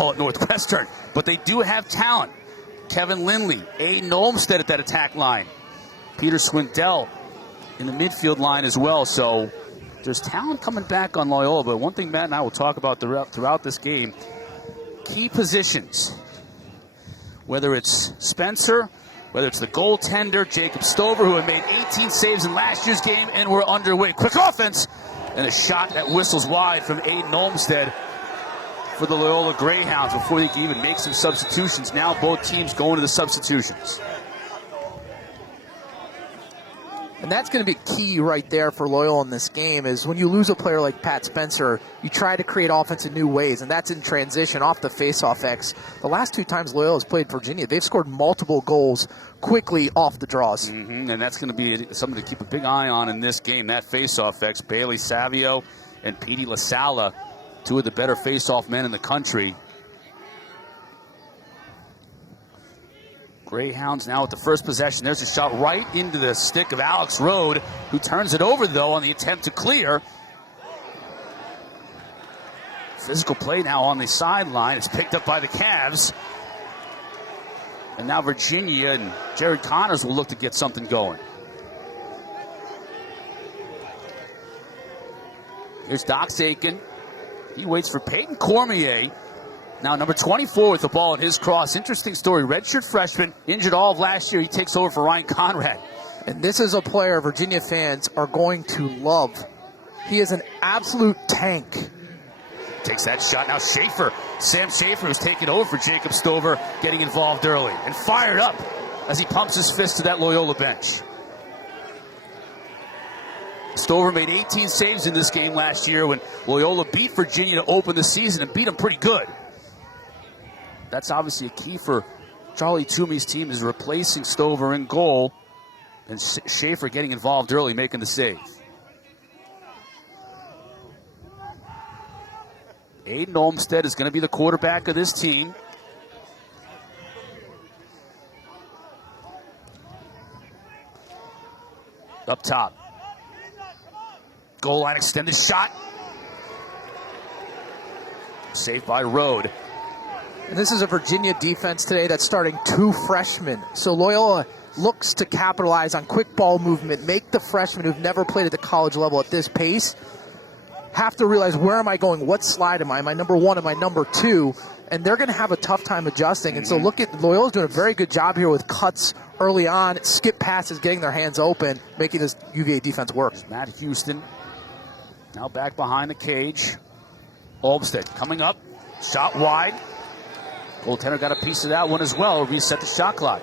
call it Northwestern, but they do have talent. Kevin Lindley, Aiden Olmstead at that attack line. Peter Swindell in the midfield line as well. So there's talent coming back on Loyola. But one thing Matt and I will talk about throughout this game, key positions. Whether it's Spencer, whether it's the goaltender, Jacob Stover, who had made 18 saves in last year's game, and we're underway. Quick offense, and a shot that whistles wide from Aiden Olmstead for the Loyola Greyhounds before they can even make some substitutions. Now both teams going to the substitutions. And that's going to be key right there for Loyola in this game, is when you lose a player like Pat Spencer, you try to create offense in new ways, and that's in transition off the face-off X. The last two times Loyola has played Virginia, they've scored multiple goals quickly off the draws. And that's going to be something to keep a big eye on in this game, that face-off X. Bailey Savio and Petey LaSala, two of the better face-off men in the country. Greyhounds now with the first possession. There's a shot right into the stick of Alex Rode, who turns it over, though, on the attempt to clear. Physical play now on the sideline. It's picked up by the Cavs. And now Virginia and Jared Connors will look to get something going. Here's Doc Aiken. He waits for Peyton Cormier. Now number 24 with the ball at his cross. Interesting story. Redshirt freshman, injured all of last year. He takes over for Ryan Conrad. And this is a player Virginia fans are going to love. He is an absolute tank. Takes that shot. Now Schaefer. Sam Schaefer, who's taking over for Jacob Stover, getting involved early and fired up as he pumps his fist to that Loyola bench. Stover made 18 saves in this game last year when Loyola beat Virginia to open the season and beat them pretty good. That's obviously a key for Charlie Toomey's team, is replacing Stover in goal and Schaefer getting involved early, making the save. Aiden Olmstead is going to be the quarterback of this team. Up top. Goal line extended shot. Saved by Rode. And this is a Virginia defense today that's starting two freshmen. So Loyola looks to capitalize on quick ball movement, make the freshmen who've never played at the college level at this pace have to realize, where am I going? What slide am I? Am I number one? Am I number two? And they're going to have a tough time adjusting. And so look at Loyola's doing a very good job here with cuts early on, skip passes, getting their hands open, making this UVA defense work. Matt Houston now back behind the cage. Olmstead coming up, shot wide. Goaltender got a piece of that one as well. Reset the shot clock.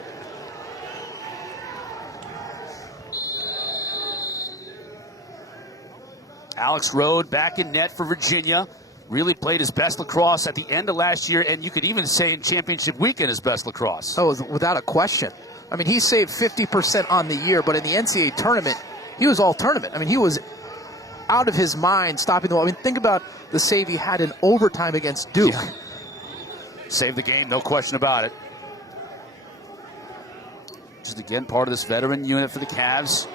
Alex Rode back in net for Virginia. Really played his best lacrosse at the end of last year, and you could even say in championship weekend his best lacrosse. Oh, without a question. I mean, he saved 50% on the year, but in the NCAA tournament, he was all tournament. I mean, he was out of his mind stopping the ball. I mean, think about the save he had in overtime against Duke. Yeah. Saved the game, no question about it. Just again, part of this veteran unit for the Cavs.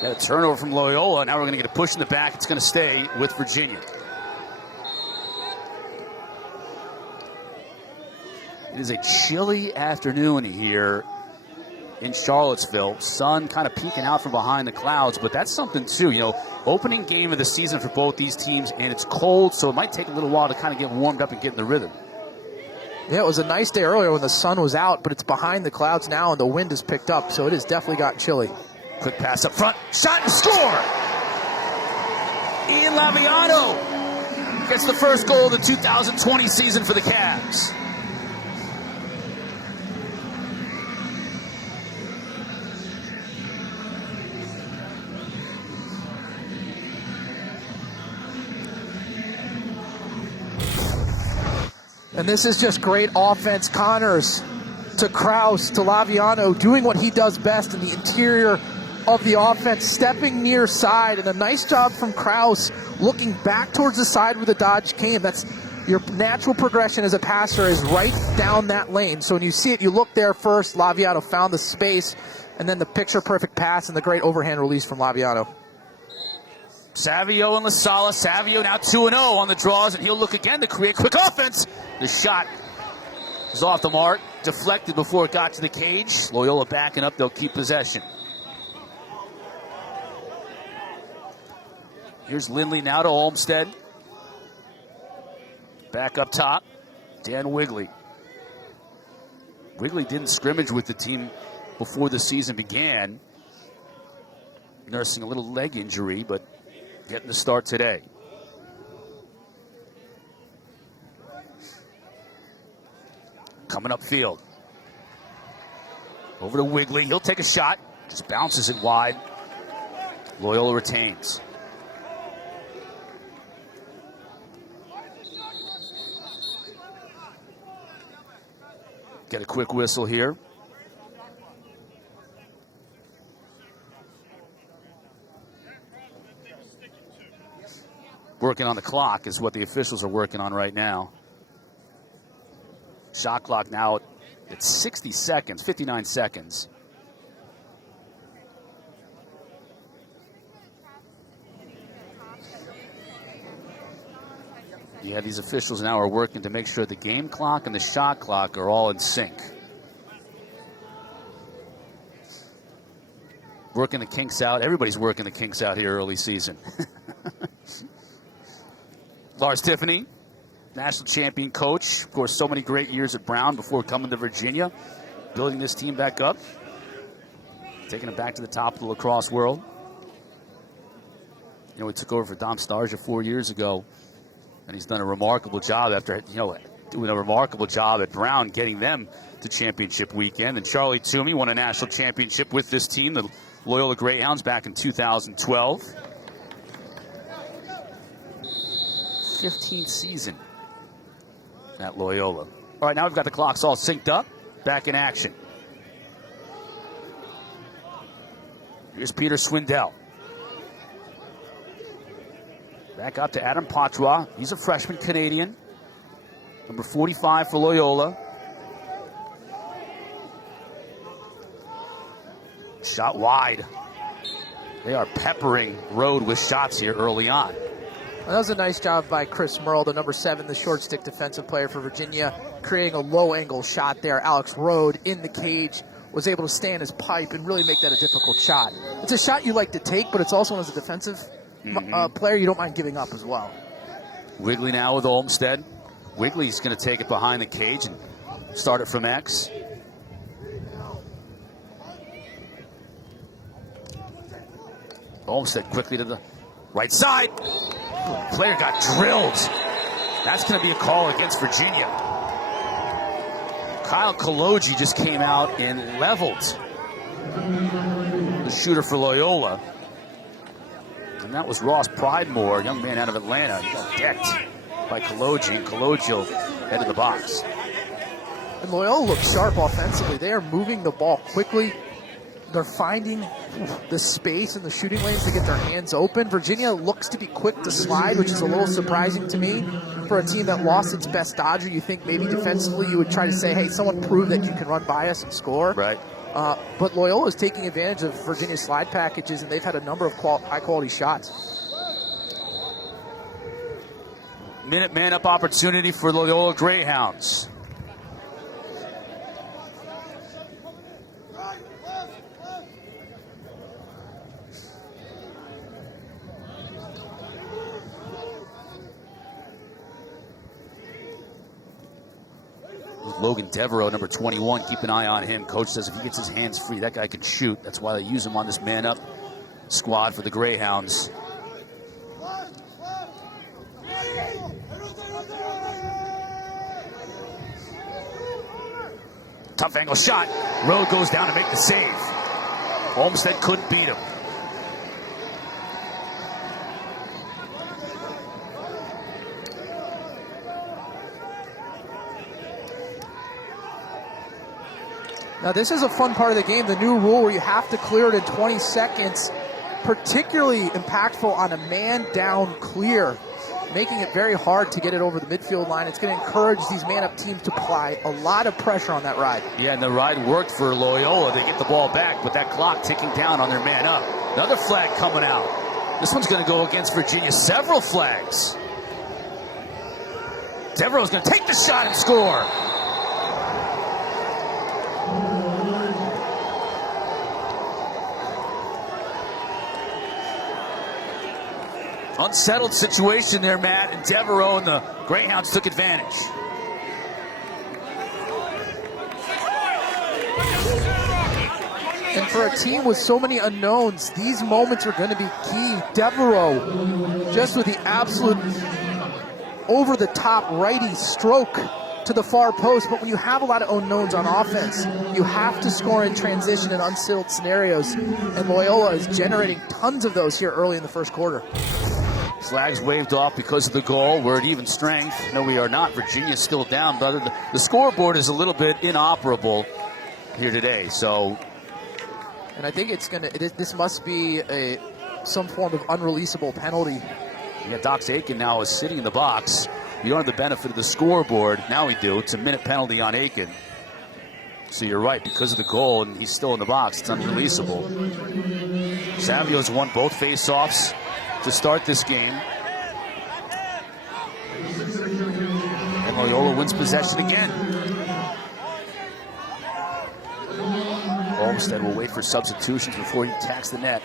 Got a turnover from Loyola. Now we're going to get a push in the back. It's going to stay with Virginia. It is a chilly afternoon here in Charlottesville. Sun kind of peeking out from behind the clouds, but that's something too. You know, opening game of the season for both these teams, and it's cold, so it might take a little while to kind of get warmed up and get in the rhythm. Yeah, it was a nice day earlier when the sun was out, but it's behind the clouds now, and the wind has picked up, so it has definitely gotten chilly. Quick pass up front, shot and score! Ian Laviano gets the first goal of the 2020 season for the Cavs. And this is just great offense. Connors to Krause to Laviano, doing what he does best in the interior of the offense, stepping near side, and a nice job from Krause looking back towards the side where the dodge came. That's your natural progression as a passer, is right down that lane. So when you see it, you look there first. Laviano found the space, and then the picture-perfect pass and the great overhand release from Laviano. Savio and LaSala. Savio now 2-0 on the draws, and he'll look again to create quick offense. The shot was off the mark, deflected before it got to the cage. Loyola backing up, they'll keep possession. Here's Lindley now to Olmstead. Back up top, Dan Wigley. Wigley didn't scrimmage with the team before the season began. Nursing a little leg injury, but getting the start today. Coming upfield. Over to Wigley. He'll take a shot. Just bounces it wide. Loyola retains. Get a quick whistle here. Working on the clock is what the officials are working on right now. Shot clock now at 60 seconds, 59 seconds. Yeah, these officials now are working to make sure the game clock and the shot clock are all in sync. Working the kinks out. Everybody's working the kinks out here early season. Lars Tiffany, national champion coach. Of course, so many great years at Brown before coming to Virginia. Building this team back up. Taking it back to the top of the lacrosse world. You know, he took over for Dom Starja 4 years ago. And he's done a remarkable job after, doing a remarkable job at Brown, getting them to championship weekend. And Charlie Toomey won a national championship with this team, the Loyola Greyhounds, back in 2012. 15th season at Loyola. All right, now we've got the clocks all synced up. Back in action. Here's Peter Swindell. Back up to Adam Patois. He's a freshman Canadian. Number 45 for Loyola. Shot wide. They are peppering Road with shots here early on. That was a nice job by Chris Merle, the number 7, the short stick defensive player for Virginia, creating a low angle shot there. Alex Road in the cage was able to stay in his pipe and really make that a difficult shot. It's a shot you like to take, but it's also, as a defensive player, you don't mind giving up as well. Wigley now with Olmstead. Wigley's going to take it behind the cage and start it from X. Olmstead quickly to the right side. Player got drilled. That's going to be a call against Virginia. Kyle Kaloji just came out and leveled the shooter for Loyola. And that was Ross Pridemore, a young man out of Atlanta. He got decked by Kaloji, and Kaloji will head to the box. And Loyola looks sharp offensively. They are moving the ball quickly. They're finding the space in the shooting lanes to get their hands open. Virginia looks to be quick to slide, which is a little surprising to me. For a team that lost its best dodger, you think maybe defensively you would try to say, hey, someone prove that you can run by us and score. Right. But Loyola is taking advantage of Virginia's slide packages, and they've had a number of high-quality shots. Minute man-up opportunity for Loyola Greyhounds. Logan Devereaux, number 21, keep an eye on him. Coach says if he gets his hands free, that guy can shoot. That's why they use him on this man-up squad for the Greyhounds. Tough angle shot. Road goes down to make the save. Olmstead couldn't beat him. Now this is a fun part of the game, the new rule where you have to clear it in 20 seconds, particularly impactful on a man-down clear, making it very hard to get it over the midfield line. It's going to encourage these man-up teams to apply a lot of pressure on that ride. Yeah, and the ride worked for Loyola. They get the ball back, but that clock ticking down on their man-up. Another flag coming out. This one's going to go against Virginia. Several flags. Devereaux's going to take the shot and score. Unsettled situation there, Matt, and Devereaux and the Greyhounds took advantage. And for a team with so many unknowns, these moments are going to be key. Devereaux, just with the absolute over-the-top righty stroke to the far post. But when you have a lot of unknowns on offense, you have to score in transition in unsealed scenarios. And Loyola is generating tons of those here early in the first quarter. Flags waved off because of the goal. We're at even strength. No, we are not. Virginia's still down, brother. The scoreboard is a little bit inoperable here today, so... And I think this must be some form of unreleasable penalty. Yeah, Dox Aiken now is sitting in the box. You don't have the benefit of the scoreboard. Now we do. It's a minute penalty on Aiken. So you're right, because of the goal, and he's still in the box, it's unreleasable. Savio's won both face-offs to start this game. And Loyola wins possession again. Olmsted will wait for substitutions before he attacks the net.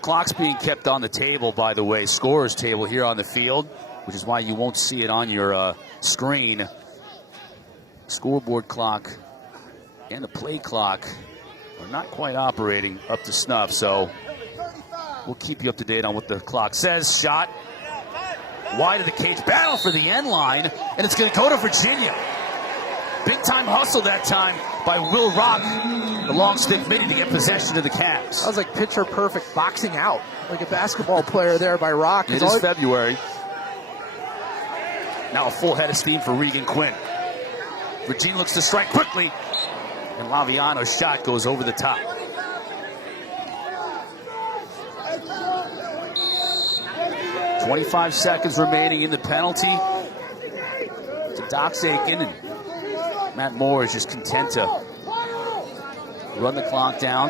Clock's being kept on the table, by the way, scorer's table here on the field, which is why you won't see it on your screen. Scoreboard clock and the play clock are not quite operating up to snuff, so we'll keep you up to date on what the clock says. Shot wide of the cage, battle for the end line, and it's going to go to Virginia. Big time hustle that time by Will Rock, the long stick midi, to get possession of the Cavs. That was like picture perfect boxing out, like a basketball player there by Rock. It is February. Now a full head of steam for Regan Quinn. Virginia looks to strike quickly, and Laviano's shot goes over the top. .25 seconds remaining in the penalty to Dox Aiken, and Matt Moore is just content to run the clock down.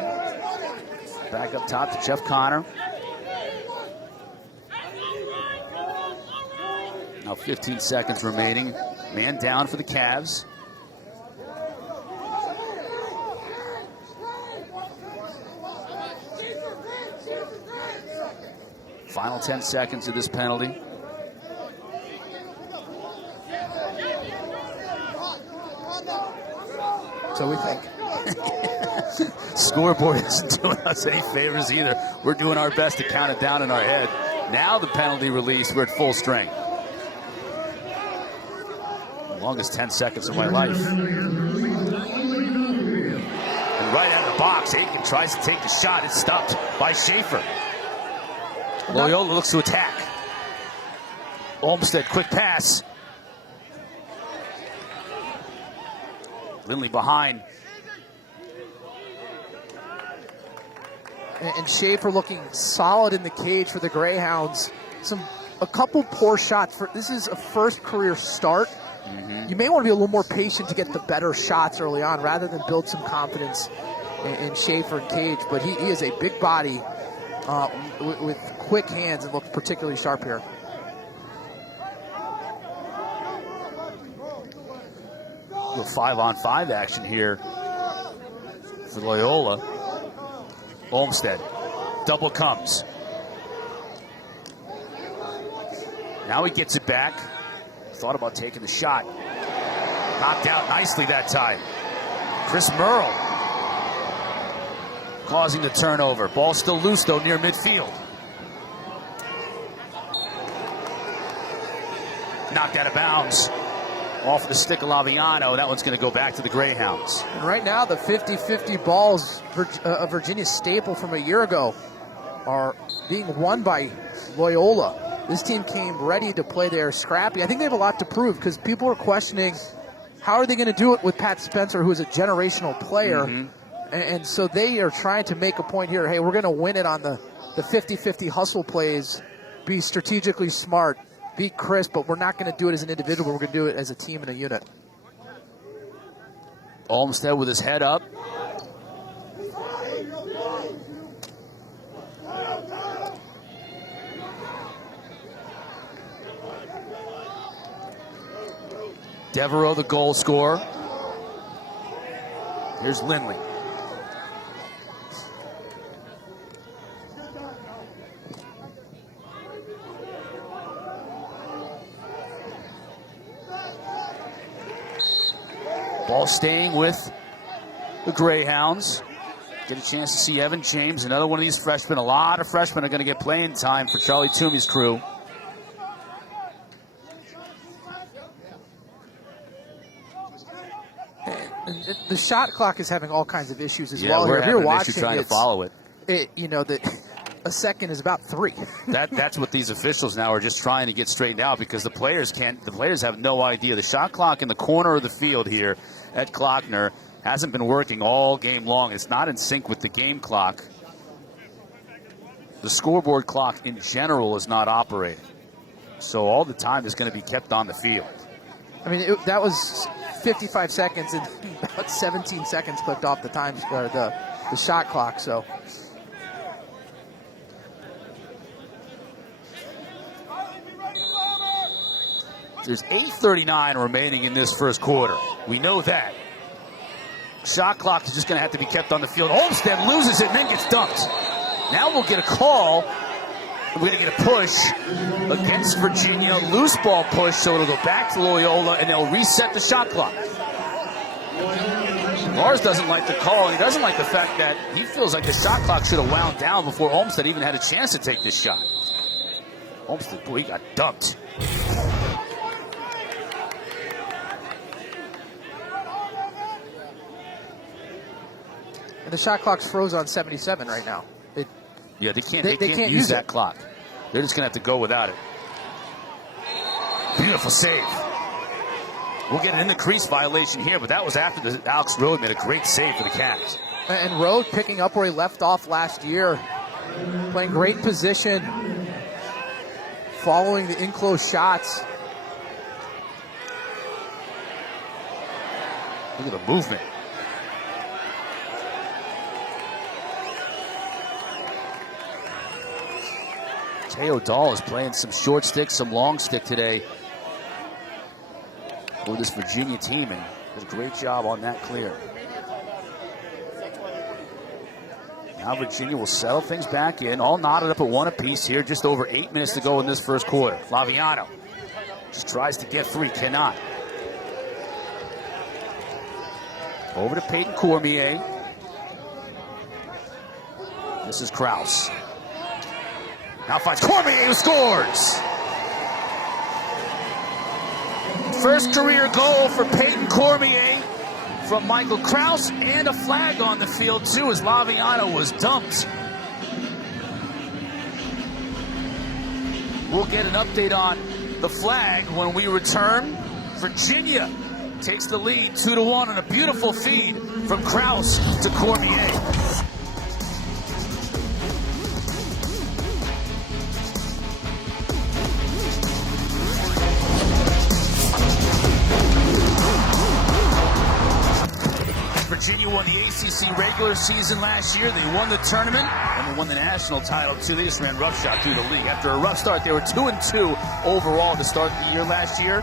Back up top to Jeff Connor. Now 15 seconds remaining. Man down for the Cavs. Final 10 seconds of this penalty. So we think. Scoreboard isn't doing us any favors either. We're doing our best to count it down in our head. Now the penalty release, we're at full strength. The longest 10 seconds of my life. And right out of the box, Aiken tries to take the shot. It's stopped by Schaefer. Loyola looks to attack. Olmsted, quick pass. Lindley behind. And Schaefer looking solid in the cage for the Greyhounds. A couple poor shots. This is a first career start. You may want to be a little more patient to get the better shots early on rather than build some confidence in Schaefer and cage. But he is a big body with quick hands and looks particularly sharp here. A little 5-on-5 action here for Loyola. Olmsted, double comes. Now he gets it back. Thought about taking the shot. Knocked out nicely that time. Chris Merle causing the turnover. Ball still loose though near midfield. Knocked out of bounds. Off the stick of Laviano. That one's going to go back to the Greyhounds. And right now, the 50-50 balls, Virginia staple from a year ago, are being won by Loyola. This team came ready to play there scrappy. I think they have a lot to prove because people are questioning how are they going to do it with Pat Spencer, who is a generational player. And so they are trying to make a point here. Hey, we're going to win it on the 50-50 hustle plays, be strategically smart, be crisp, but we're not going to do it as an individual. We're going to do it as a team and a unit. Olmsted with his head up. Devereaux, the goal scorer. Here's Lindley. Ball staying with the Greyhounds. Get a chance to see Evan James, another one of these freshmen. A lot of freshmen are going to get playing time for Charlie Toomey's crew. The shot clock is having all kinds of issues as Yeah, well. we're If having you're an issue watching, trying to follow it. A second is about 3. That's what these officials now are just trying to get straightened out, because the players can't. The players have no idea. The shot clock in the corner of the field here at Klockner hasn't been working all game long. It's not in sync with the game clock. The scoreboard clock in general is not operating, so all the time is going to be kept on the field. I mean, that was 55 seconds, and about 17 seconds clicked off the time or the shot clock. So. There's 8:39 remaining in this first quarter. We know that. Shot clock is just going to have to be kept on the field. Olmsted loses it and then gets dumped. Now we'll get a call. We're going to get a push against Virginia. Loose ball push, so it'll go back to Loyola, and they'll reset the shot clock. Lars doesn't like the call, and he doesn't like the fact that he feels like the shot clock should have wound down before Olmsted even had a chance to take this shot. Olmsted, boy, he got dumped. And the shot clock's froze on 77 right now. Yeah, they can't use that clock. They're just going to have to go without it. Beautiful save. We'll get an in the crease violation here, but that was after Alex Rode made a great save for the Cavs. And Rode picking up where he left off last year, playing great position, following the in-close shots. Look at the movement. Teo Dahl is playing some short stick, some long stick today for this Virginia team, and does a great job on that clear. Now Virginia will settle things back in, all knotted up at 1 apiece here, just over 8 minutes to go in this first quarter. Laviano just tries to get free, cannot. Over to Peyton Cormier. This is Krause. Now finds Cormier, who scores! First career goal for Peyton Cormier from Michael Krause, and a flag on the field too as Laviano was dumped. We'll get an update on the flag when we return. Virginia takes the lead 2-1 on a beautiful feed from Krause to Cormier. Virginia won the ACC regular season last year. They won the tournament and they won the national title too. They just ran roughshod through the league. After a rough start, they were 2-2 overall to start the year last year,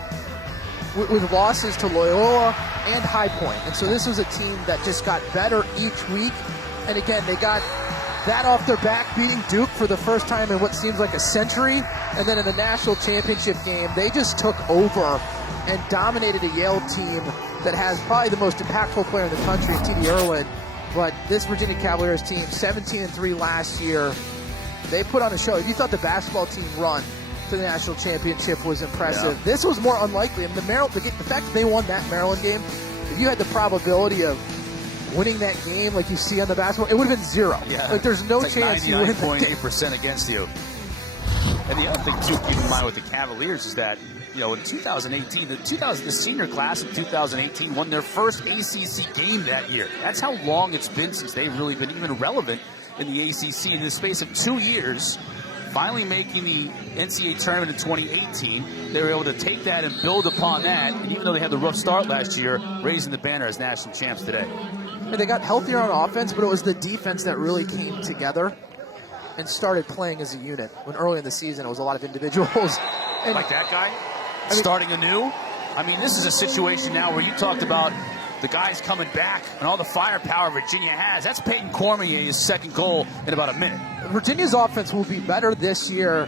with losses to Loyola and High Point. And so this was a team that just got better each week. And again, they got that off their back, beating Duke for the first time in what seems like a century. And then in the national championship game, they just took over and dominated a Yale team that has probably the most impactful player in the country, T.D. Irwin. But this Virginia Cavaliers team, 17-3 last year, they put on a show. If you thought the basketball team run to the national championship was impressive, this was more unlikely. I mean, the fact that they won that Maryland game, if you had the probability of winning that game like you see on the basketball, it would have been 0. Yeah. Like there's no it's chance you win that game. 99.8% against you. And the other thing too, keep in mind with the Cavaliers is that, you know, in 2018, the senior class of 2018 won their first ACC game that year. That's how long it's been since they've really been even relevant in the ACC. In the space of 2 years, finally making the NCAA tournament in 2018, they were able to take that and build upon that. And even though they had the rough start last year, raising the banner as national champs today. And they got healthier on offense, but it was the defense that really came together and started playing as a unit. When early in the season, it was a lot of individuals. And like that guy? Starting anew? I mean, this is a situation now where you talked about the guys coming back and all the firepower Virginia has. That's Peyton Cormier's second goal in about a minute. Virginia's offense will be better this year,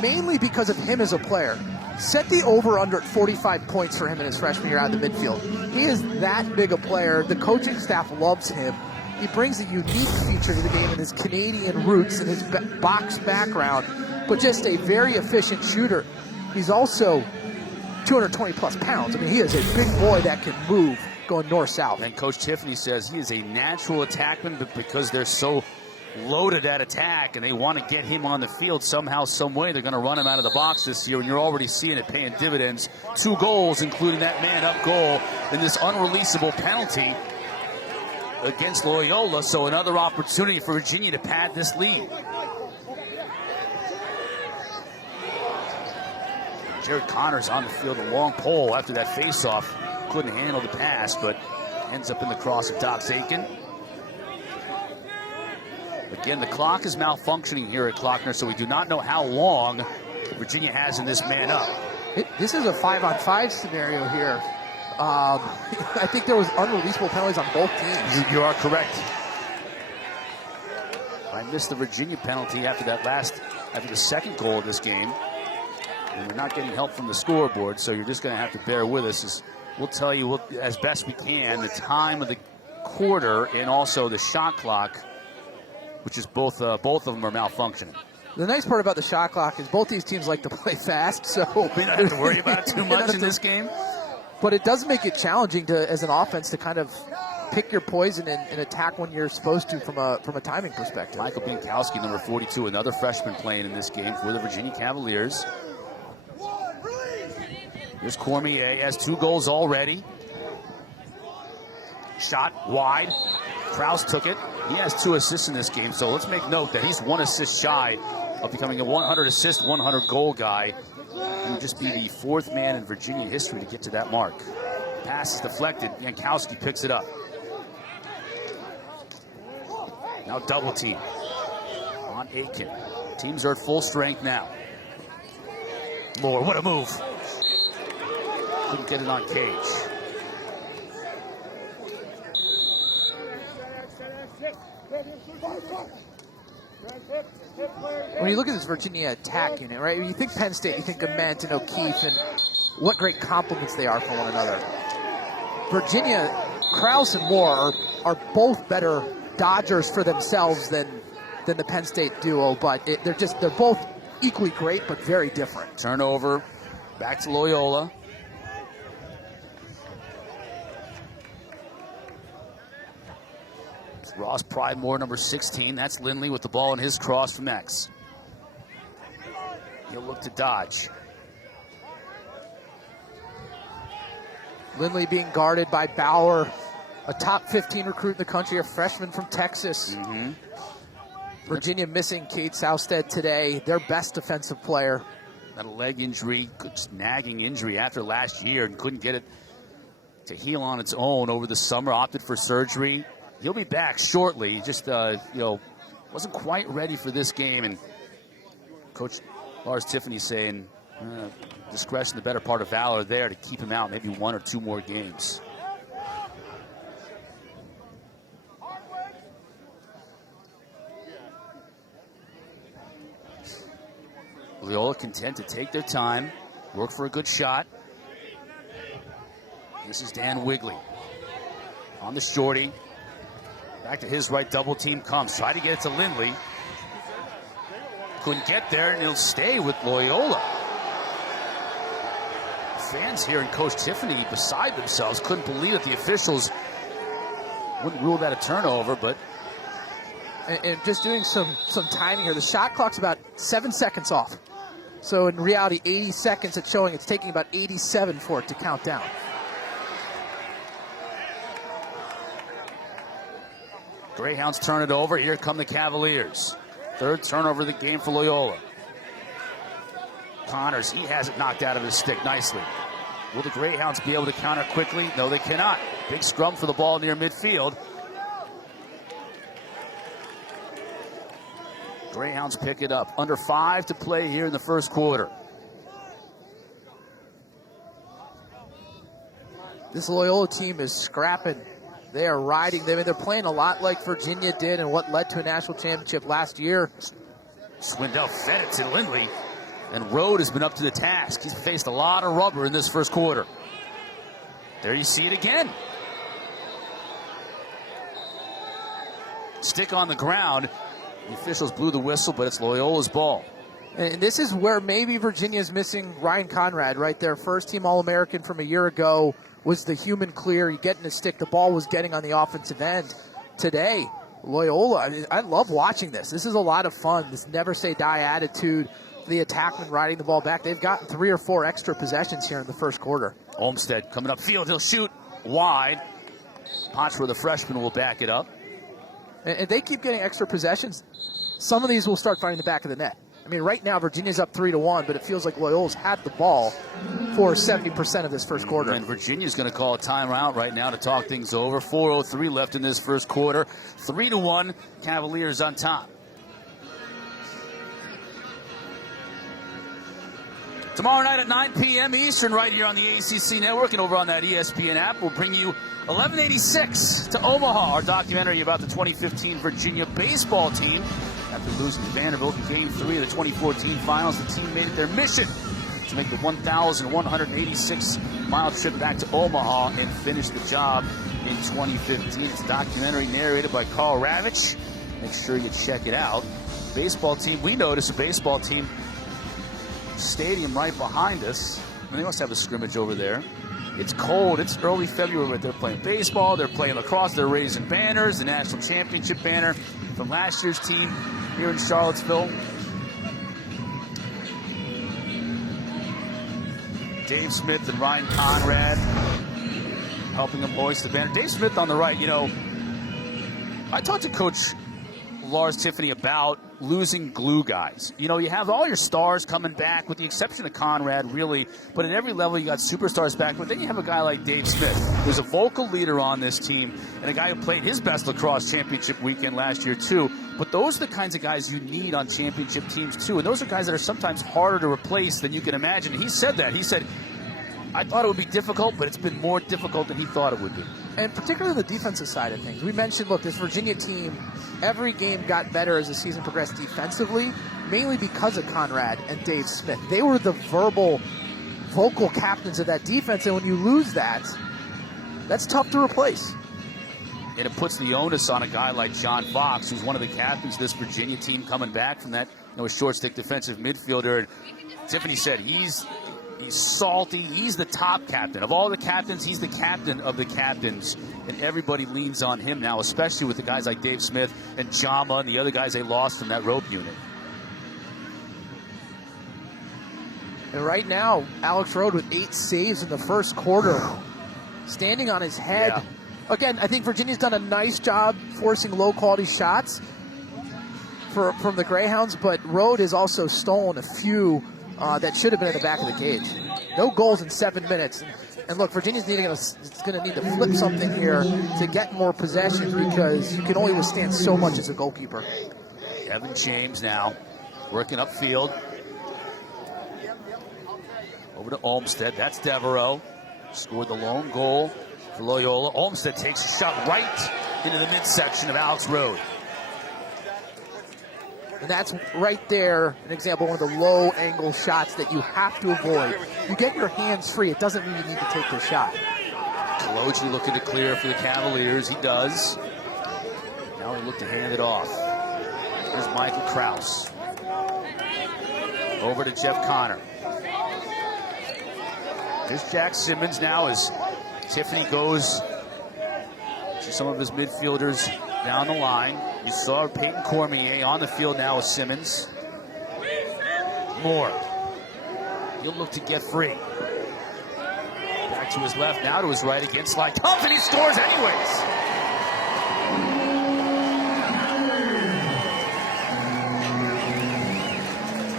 mainly because of him as a player. Set the over-under at 45 points for him in his freshman year out of the midfield. He is that big a player. The coaching staff loves him. He brings a unique feature to the game in his Canadian roots and his box background, but just a very efficient shooter. He's also 220 plus pounds. I mean, he is a big boy that can move going north-south. And Coach Tiffany says he is a natural attackman, but because they're so loaded at attack and they want to get him on the field somehow, some way, they're going to run him out of the box this year, and you're already seeing it paying dividends. 2 goals, including that man-up goal in this unreleasable penalty against Loyola, so another opportunity for Virginia to pad this lead. Jared Connors on the field, a long pole after that face-off. Couldn't handle the pass, but ends up in the cross of Doc Aiken. Again, the clock is malfunctioning here at Klockner, so we do not know how long Virginia has in this man up. This is a 5-on-5 scenario here. I think there was unreleasable penalties on both teams. You are correct. I missed the Virginia penalty after the second goal of this game. And we're not getting help from the scoreboard, so you're just going to have to bear with us. We'll tell you as best we can the time of the quarter and also the shot clock, which is both of them are malfunctioning. The nice part about the shot clock is both these teams like to play fast, so we don't have to worry about it too much in this game. But it does make it challenging as an offense to kind of pick your poison and attack when you're supposed to from a timing perspective. Michael Binkowski, number 42, another freshman playing in this game for the Virginia Cavaliers. Here's Cormier, has 2 goals already. Shot wide. Krause took it. He has 2 assists in this game, so let's make note that he's 1 assist shy of becoming a 100 assist, 100 goal guy. He would just be the 4th man in Virginia history to get to that mark. Pass is deflected. Binkowski picks it up. Now double team on Aiken. Teams are at full strength now. Moore, what a move. Couldn't get it on Cage. When you look at this Virginia attack unit, right? When you think Penn State, you think of Ment and O'Keefe and what great compliments they are for one another. Virginia, Krause and Moore are both better dodgers for themselves than the Penn State duo, but they're both equally great, but very different. Turnover, back to Loyola. It's Ross Pridemore, number 16. That's Lindley with the ball in his cross from X. He'll look to dodge. Lindley being guarded by Bauer, a top 15 recruit in the country, a freshman from Texas. Virginia missing Kate Southstead today, their best defensive player. Had a leg injury, nagging injury after last year, and couldn't get it to heal on its own over the summer. Opted for surgery. He'll be back shortly. He just, wasn't quite ready for this game. And Coach Lars Tiffany saying discretion, the better part of valor there to keep him out maybe 1 or 2 more games. Loyola content to take their time, work for a good shot. This is Dan Wigley on the shorty. Back to his right, double team comes. Try to get it to Lindley. Couldn't get there, and he'll stay with Loyola. Fans here and Coach Tiffany beside themselves couldn't believe that the officials wouldn't rule that a turnover, but... And just doing some timing here. The shot clock's about 7 seconds off. So in reality, 80 seconds it's showing. It's taking about 87 for it to count down. Greyhounds turn it over. Here come the Cavaliers. 3rd turnover of the game for Loyola. Connors, he has it knocked out of his stick nicely. Will the Greyhounds be able to counter quickly? No, they cannot. Big scrum for the ball near midfield. Greyhounds pick it up. Under 5 to play here in the first quarter. This Loyola team is scrapping. They are riding. They're playing a lot like Virginia did and what led to a national championship last year. Swindell fed it to Lindley, and Rode has been up to the task. He's faced a lot of rubber in this first quarter. There you see it again. Stick on the ground. The officials blew the whistle, but it's Loyola's ball. And this is where maybe Virginia's missing Ryan Conrad right there. First team All-American from a year ago, was the human clear. He getting his stick. The ball was getting on the offensive end. Today, Loyola, I love watching this. This is a lot of fun. This never say die attitude. The attackman riding the ball back. They've gotten 3 or 4 extra possessions here in the first quarter. Olmstead coming up field. He'll shoot wide. Pochro, the freshman, will back it up. And they keep getting extra possessions. Some of these will start finding the back of the net. I mean, right now, Virginia's up 3-1, but it feels like Loyola's had the ball for 70% of this first quarter. And Virginia's going to call a timeout right now to talk things over. 4:03 left in this first quarter. 3-1, Cavaliers on top. Tomorrow night at 9 p.m. Eastern, right here on the ACC Network and over on that ESPN app, we'll bring you 1186 to Omaha, our documentary about the 2015 Virginia baseball team. After losing to Vanderbilt in Game 3 of the 2014 finals, the team made it their mission to make the 1,186-mile trip back to Omaha and finish the job in 2015. It's a documentary narrated by Carl Ravitch. Make sure you check it out. Baseball team, we noticed a baseball team stadium right behind us. And they must have a scrimmage over there. It's cold. It's early February, but they're playing baseball. They're playing lacrosse. They're raising banners, the national championship banner from last year's team here in Charlottesville. Dave Smith and Ryan Conrad helping them hoist the banner. Dave Smith on the right. You know, I talked to Coach Lars Tiffany about losing glue guys. You know, you have all your stars coming back, with the exception of Conrad, really. But at every level, you got superstars back. But then you have a guy like Dave Smith, who's a vocal leader on this team, and a guy who played his best lacrosse championship weekend last year, too. But those are the kinds of guys you need on championship teams, too. And those are guys that are sometimes harder to replace than you can imagine. He said that. He said, I thought it would be difficult, but it's been more difficult than he thought it would be. And particularly the defensive side of things. We mentioned, look, this Virginia team, every game got better as the season progressed defensively, mainly because of Conrad and Dave Smith. They were the vocal captains of that defense, and when you lose that, that's tough to replace. And it puts the onus on a guy like John Fox, who's one of the captains of this Virginia team, coming back from that, short stick defensive midfielder. And Tiffany said he's salty. He's the top captain. Of all the captains, he's the captain of the captains. And everybody leans on him now, especially with the guys like Dave Smith and Jama and the other guys they lost from that rope unit. And right now, Alex Rode with 8 saves in the first quarter. Standing on his head. Yeah. Again, I think Virginia's done a nice job forcing low-quality shots from the Greyhounds, but Rode has also stolen a few that should have been at the back of the cage. No goals in 7 minutes. And look, Virginia's going to need to flip something here to get more possessions, because you can only withstand so much as a goalkeeper. Evan James now working upfield. Over to Olmstead. That's Devereaux. Scored the lone goal for Loyola. Olmstead takes a shot right into the midsection of Alex Rode. And that's right there an example of one of the low-angle shots that you have to avoid. You get your hands free, it doesn't mean you need to take the shot. Kaloji looking to clear for the Cavaliers. He does. Now they look to hand it off. Here's Michael Kraus. Over to Jeff Connor. Here's Jack Simmons now as Tiffany goes to some of his midfielders down the line. You saw Peyton Cormier on the field now with Simmons. Moore. He'll look to get free. Back to his left, now to his right against Sly Tumpf, and he scores anyways.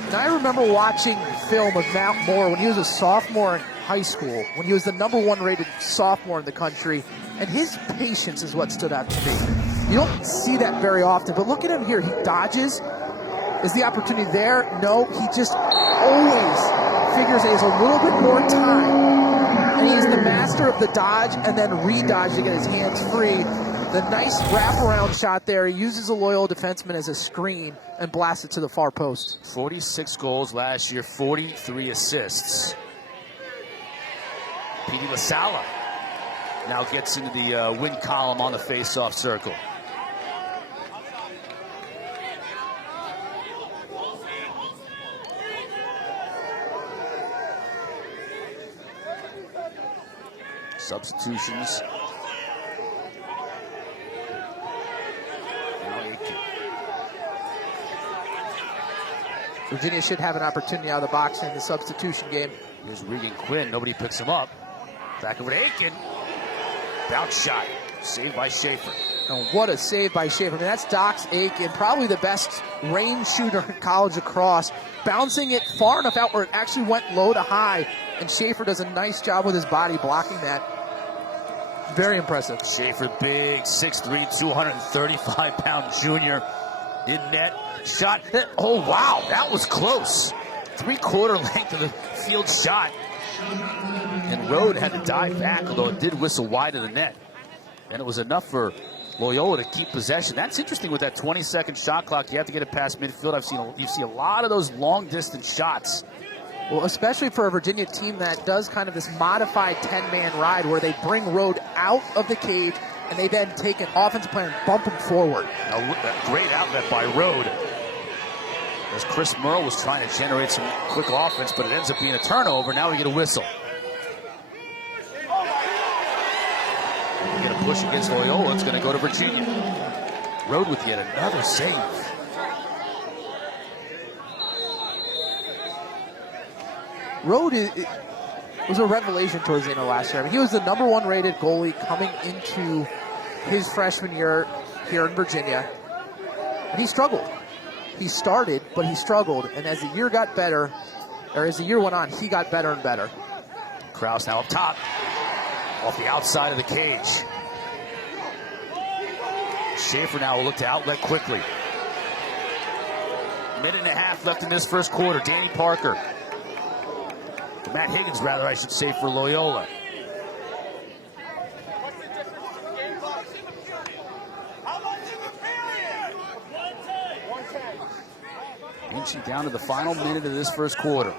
And I remember watching film of Matt Moore when he was a sophomore in high school, when he was the #1 rated sophomore in the country, and his patience is what stood out to me. You don't see that very often, but look at him here. He dodges. Is the opportunity there? No, he just always figures he has a little bit more time. He's the master of the dodge and then re-dodge to get his hands free. The nice wraparound shot there. He uses a Loyola defenseman as a screen and blasts it to the far post. 46 goals last year, 43 assists. Petey LaSala now gets into the win column on the face-off circle. Substitutions. Virginia should have an opportunity out of the box in the substitution game. Here's Regan Quinn. Nobody picks him up. Back over to Aiken. Bounce shot. Saved by Schaefer. And what a save by Schaefer. I mean, that's Doc's Aiken, probably the best range shooter in college lacrosse. Bouncing it far enough out where it actually went low to high. And Schaefer does a nice job with his body blocking that. Very impressive. Schaefer, big, 6'3", 235-pound junior. In net. Shot. Oh, wow. That was close. 3/4 length of the field shot. And Rode had to dive back, although it did whistle wide of the net. And it was enough for Loyola to keep possession. That's interesting with that 20-second shot clock. You have to get it past midfield. You see a lot of those long-distance shots. Well, especially for a Virginia team that does kind of this modified 10-man ride where they bring Rode out of the cage and they then take an offensive player and bump him forward. A great outlet by Rode. As Chris Merle was trying to generate some quick offense, but it ends up being a turnover. Now we get a whistle. We get a push against Loyola. It's going to go to Virginia. Rode with yet another save. Rode was a revelation towards the end of last year. I mean, he was the #1 rated goalie coming into his freshman year here in Virginia. And he struggled. He started, but he struggled. And as the year got better, or as the year went on, he got better and better. Krause now up top, off the outside of the cage. Schaefer now will look to outlet quickly. Minute and a half left in this first quarter. Danny Parker. Matt Higgins, rather, I should say, for Loyola. Inching down to the final minute of this first quarter.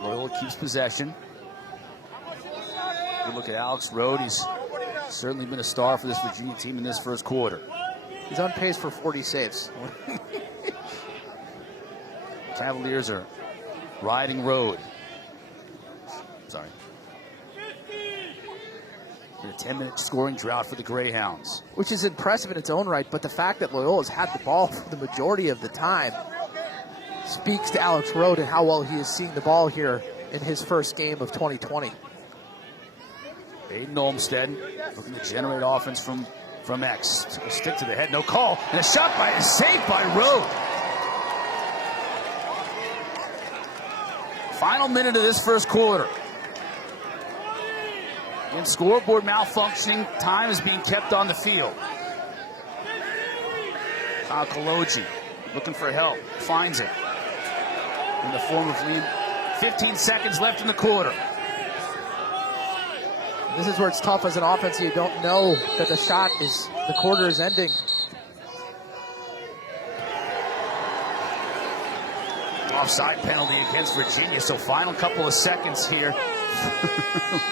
Loyola keeps possession. Good look at Alex Rode. He's certainly been a star for this Virginia team in this first quarter. He's on pace for 40 saves. Cavaliers are riding Rode. Sorry. In a 10-minute scoring drought for the Greyhounds. Which is impressive in its own right, but the fact that Loyola's had the ball for the majority of the time speaks to Alex Rode and how well he is seeing the ball here in his first game of 2020. Aiden Olmstead looking to generate offense from X. A stick to the head, no call, and a save by Rode. Final minute of this first quarter. And scoreboard malfunctioning, time is being kept on the field. Kyle Koloji looking for help, finds it in the form of Liam. 15 seconds left in the quarter. This is where it's tough as an offense. You don't know that the quarter is ending. Offside penalty against Virginia, so final couple of seconds here.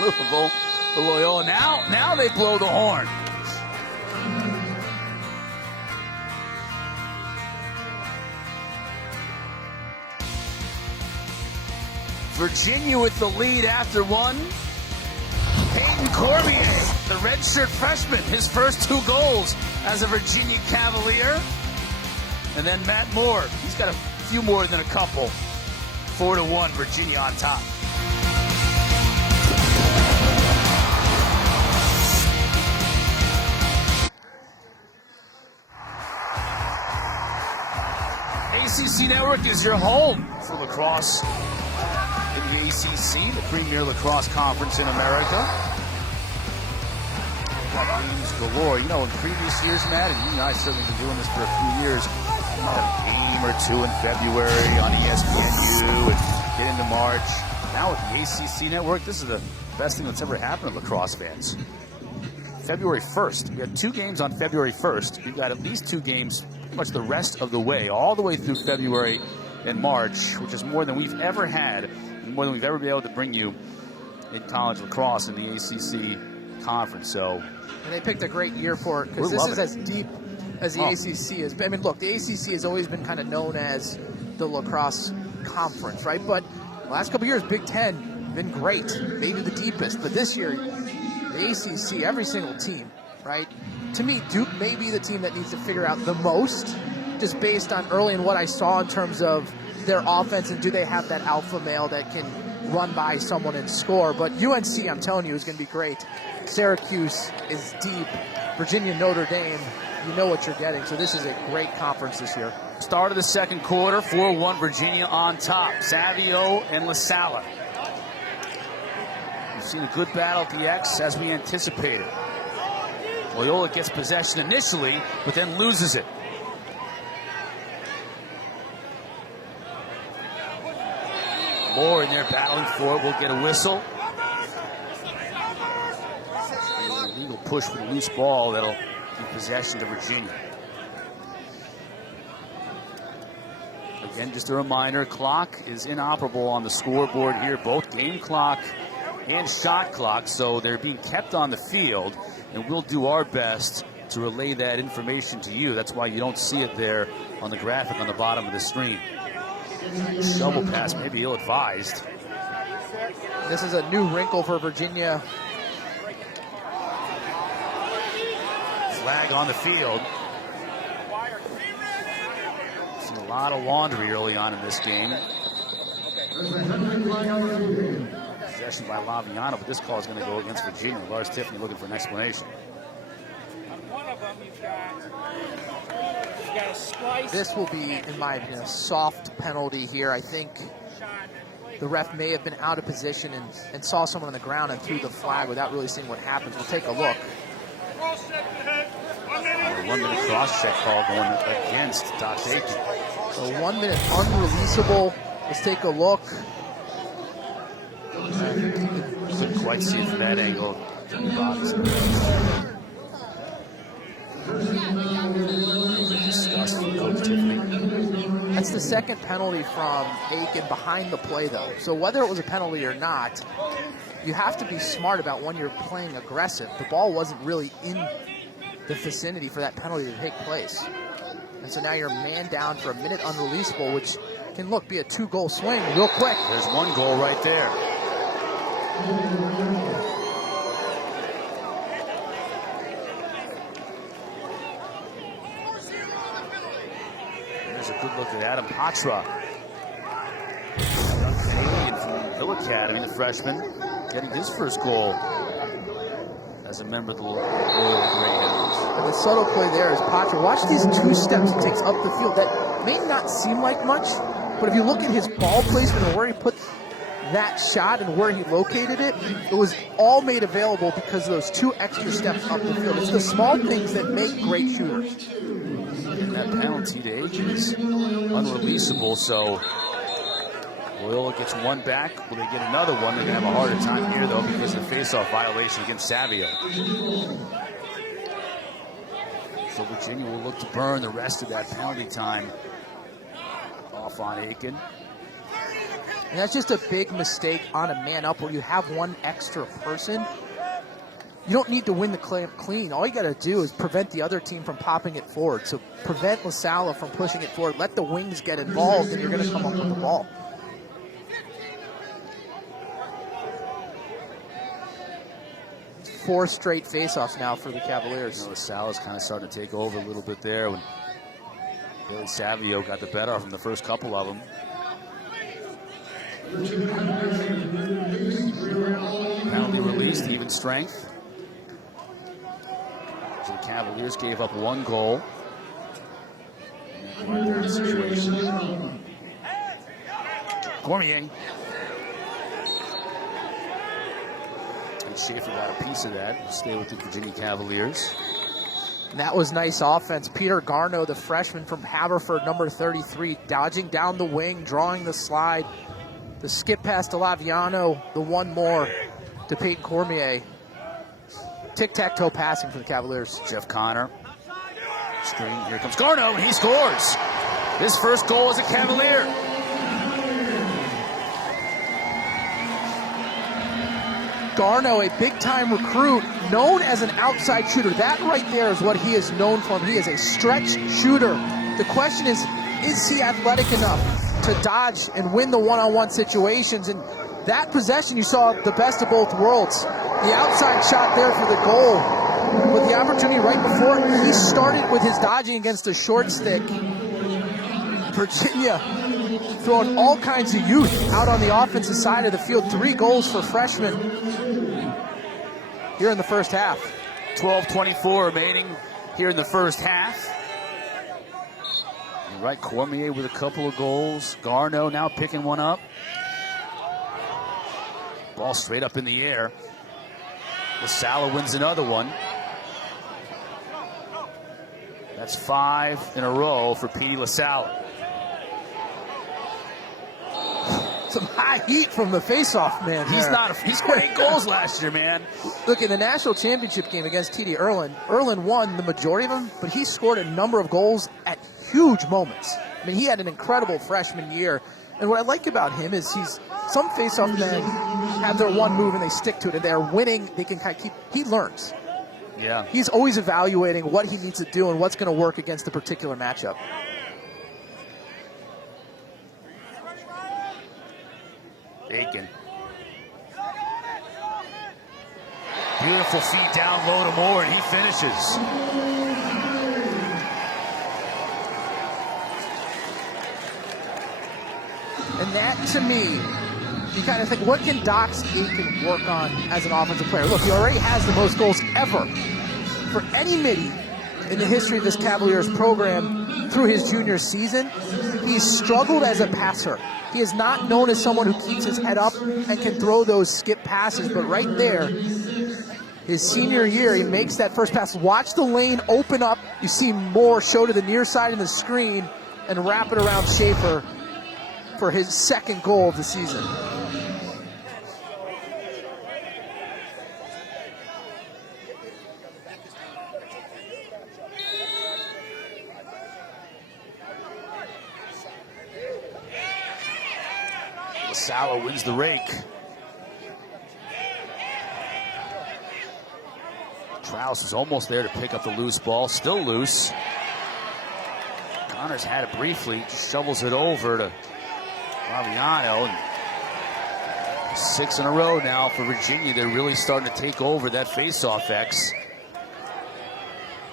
Louisville, the Loyola. Now they blow the horn. Virginia with the lead after one. Peyton Cormier, the redshirt freshman, his first 2 goals as a Virginia Cavalier. And then Matt Moore, he's got a few more than a couple. 4-1, Virginia on top. ACC Network is your home for lacrosse in the ACC, the premier lacrosse conference in America. Got games galore. You know, in previous years, Matt, and you and I have certainly been doing this for a few years, A game or two in February on ESPNU and get into March. Now with the ACC network, this is the best thing that's ever happened to lacrosse fans. February 1st. We had 2 games on February 1st. We've got at least 2 games pretty much the rest of the way, all the way through February and March, which is more than we've ever had, and more than we've ever been able to bring you in college lacrosse in the ACC conference. So, and they picked a great year for it because this is as deep as the ACC is. I mean, look, the ACC has always been kind of known as the lacrosse conference, right? But the last couple of years, Big Ten been great, maybe the deepest. But this year, the ACC, every single team, right? To me, Duke may be the team that needs to figure out the most, just based on early and what I saw in terms of their offense and do they have that alpha male that can run by someone and score. But UNC, I'm telling you, is going to be great. Syracuse is deep. Virginia, Notre Dame, you know what you're getting. So this is a great conference this year. Start of the second quarter, 4-1 Virginia on top. Savio and LaSalle. We've seen a good battle at the X as we anticipated. Loyola gets possession initially, but then loses it. Moore in there battling for it. We'll get a whistle. A legal push for the loose ball that'll give possession to Virginia. Again, just a reminder, clock is inoperable on the scoreboard here, both game clock and shot clock, so they're being kept on the field, and we'll do our best to relay that information to you. That's why you don't see it there on the graphic on the bottom of the screen. Shovel pass, maybe ill-advised. This is a new wrinkle for Virginia. Flag on the field. Seen a lot of laundry early on in this game. Possession by Laviano, but this call is going to go against Virginia. Lars Tiffany looking for an explanation. This will be, in my opinion, a soft penalty here. I think the ref may have been out of position and saw someone on the ground and threw the flag without really seeing what happens. We'll take a look. A 1 minute cross check call going against Doc Aiken. So 1 minute unreleasable. Let's take a look. Couldn't quite see it from that angle. That's the second penalty from Aiken behind the play, though. So whether it was a penalty or not, you have to be smart about when you're playing aggressive. The ball wasn't really in the vicinity for that penalty to take place. And so now you're man down for a minute unreleasable, which can, look, be a 2-goal swing real quick. There's 1 goal right there. There's a good look at Adam Patra. Young Canadian from Hill Academy, the freshman, getting his first goal as a member of the Loyola Greyhounds. And the subtle play there is Patra. Watch these 2 steps he takes up the field. That may not seem like much, but if you look at his ball placement and where he put that shot and where he located it, it was all made available because of those 2 extra steps up the field. It's the small things that make great shooters. And that penalty to Aiken is unreleasable, so Loyola gets 1 back. Will they get another one? They're going to have a harder time here, though, because of the face-off violation against Savio. So Virginia will look to burn the rest of that penalty time off on Aiken. And that's just a big mistake on a man up where you have 1 extra person. You don't need to win the clean. All you got to do is prevent the other team from popping it forward. So prevent LaSalle from pushing it forward. Let the wings get involved, and you're going to come up with the ball. It's 4 straight faceoffs now for the Cavaliers. You know, LaSalle is kind of starting to take over a little bit there when Billy Savio got the better of him the first couple of them. Penalty released, even strength. So the Cavaliers gave up 1 goal. Situation. Cormier. And Schaefer got a piece of that. We'll stay with the Virginia Cavaliers. And that was nice offense. Peter Garneau, the freshman from Haverford, number 33, dodging down the wing, drawing the slide. The skip pass to Laviano, the one more to Peyton Cormier. Tic-tac-toe passing for the Cavaliers. Jeff Connor. Screen. Here comes Garneau, and he scores. His first goal as a Cavalier. Garneau, a big-time recruit, known as an outside shooter. That right there is what he is known for. He is a stretch shooter. The question is he athletic enough to dodge and win the one-on-one situations? And that possession, you saw the best of both worlds. The outside shot there for the goal, but the opportunity right before, he started with his dodging against a short stick. Virginia throwing all kinds of youth out on the offensive side of the field. 3 goals for freshmen here in the first half. 12:24 remaining here in the first half. You're right, Cormier with a couple of goals. Garneau now picking one up. Ball straight up in the air. LaSalle wins another one. That's 5 in a row for Petey LaSalle. Some high heat from the faceoff, man. He scored 8 goals last year, man. Look, in the national championship game against TD Erlin won the majority of them, but he scored a number of goals at huge moments. I mean, he had an incredible freshman year. And what I like about him is some faceoff men have their one move and they stick to it, and they're winning. They can kind of he learns. Yeah. He's always evaluating what he needs to do and what's going to work against the particular matchup. Aiken. Beautiful feed down low to Moore, and he finishes. And that, to me, you kind of think, what can Dox Aiken work on as an offensive player? Look, he already has the most goals ever for any midi in the history of this Cavaliers program through his junior season. He's struggled as a passer. He is not known as someone who keeps his head up and can throw those skip passes, but right there, his senior year, he makes that first pass. Watch the lane open up. You see Moore show to the near side of the screen and wrap it around Schaefer for his second goal of the season. LaSalle wins the rake. Trouse is almost there to pick up the loose ball. Still loose. Connors had it briefly. Just shovels it over to Laviano. And 6 in a row now for Virginia. They're really starting to take over that face-off X.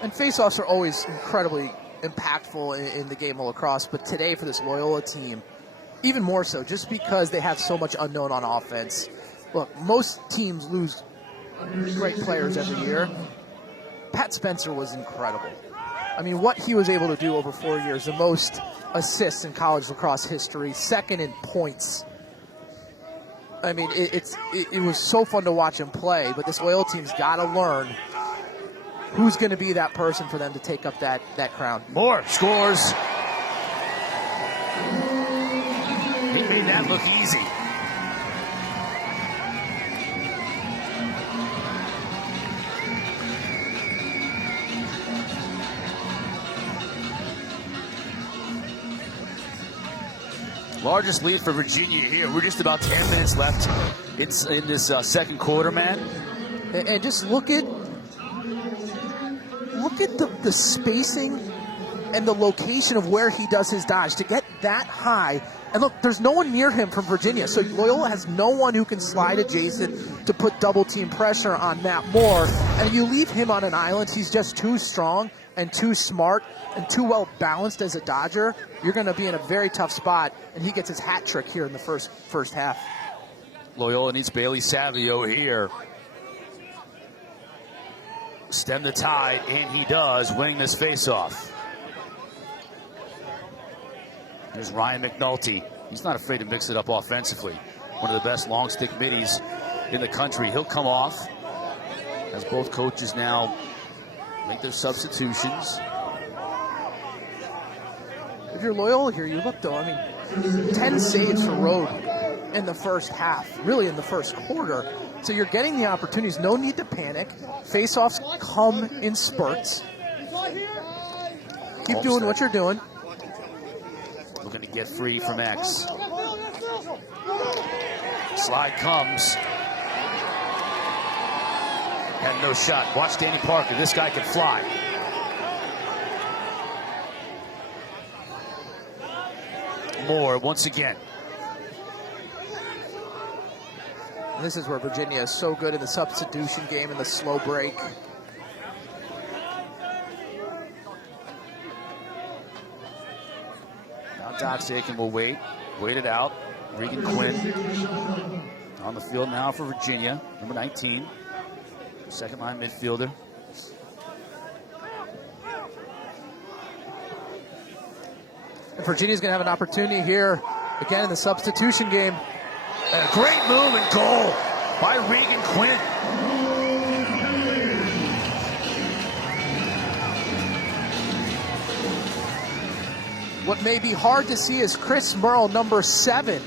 And face-offs are always incredibly impactful in the game of lacrosse, but today for this Loyola team, even more so, just because they have so much unknown on offense. Look, most teams lose great players every year. Pat Spencer was incredible. I mean, what he was able to do over 4 years, the most assists in college lacrosse history, second in points. I mean, it was so fun to watch him play, but this Loyola team's got to learn who's going to be that person for them to take up that crown. Moore scores. He made that look easy. Largest lead for Virginia here. We're just about 10 minutes left. It's in this second quarter, man. And just look at the spacing and the location of where he does his dodge to get that high. And look, there's no one near him from Virginia, so Loyola has no one who can slide adjacent to put double team pressure on Matt Moore. And if you leave him on an island, he's just too strong and too smart and too well balanced as a dodger. You're going to be in a very tough spot, and he gets his hat trick here in the first half. Loyola needs Bailey Savio here. Stem the tide, and he does, winning this faceoff. There's Ryan McNulty. He's not afraid to mix it up offensively. One of the best long stick middies in the country. He'll come off as both coaches now make their substitutions. If you're Loyola here, you look though, I mean, 10 saves for Road in the first half, really in the first quarter. So you're getting the opportunities, no need to panic. Face-offs come in spurts. Keep doing what you're doing. Looking to get free from X. Slide comes. Had no shot. Watch Danny Parker. This guy can fly. Moore once again. And this is where Virginia is so good in the substitution game and the slow break. Now Dox Aiken will wait it out. Regan Quinn on the field now for Virginia, number 19, second line midfielder. And Virginia's going to have an opportunity here again in the substitution game. A great move and goal by Regan Quinn. What may be hard to see is Chris Merle, number 7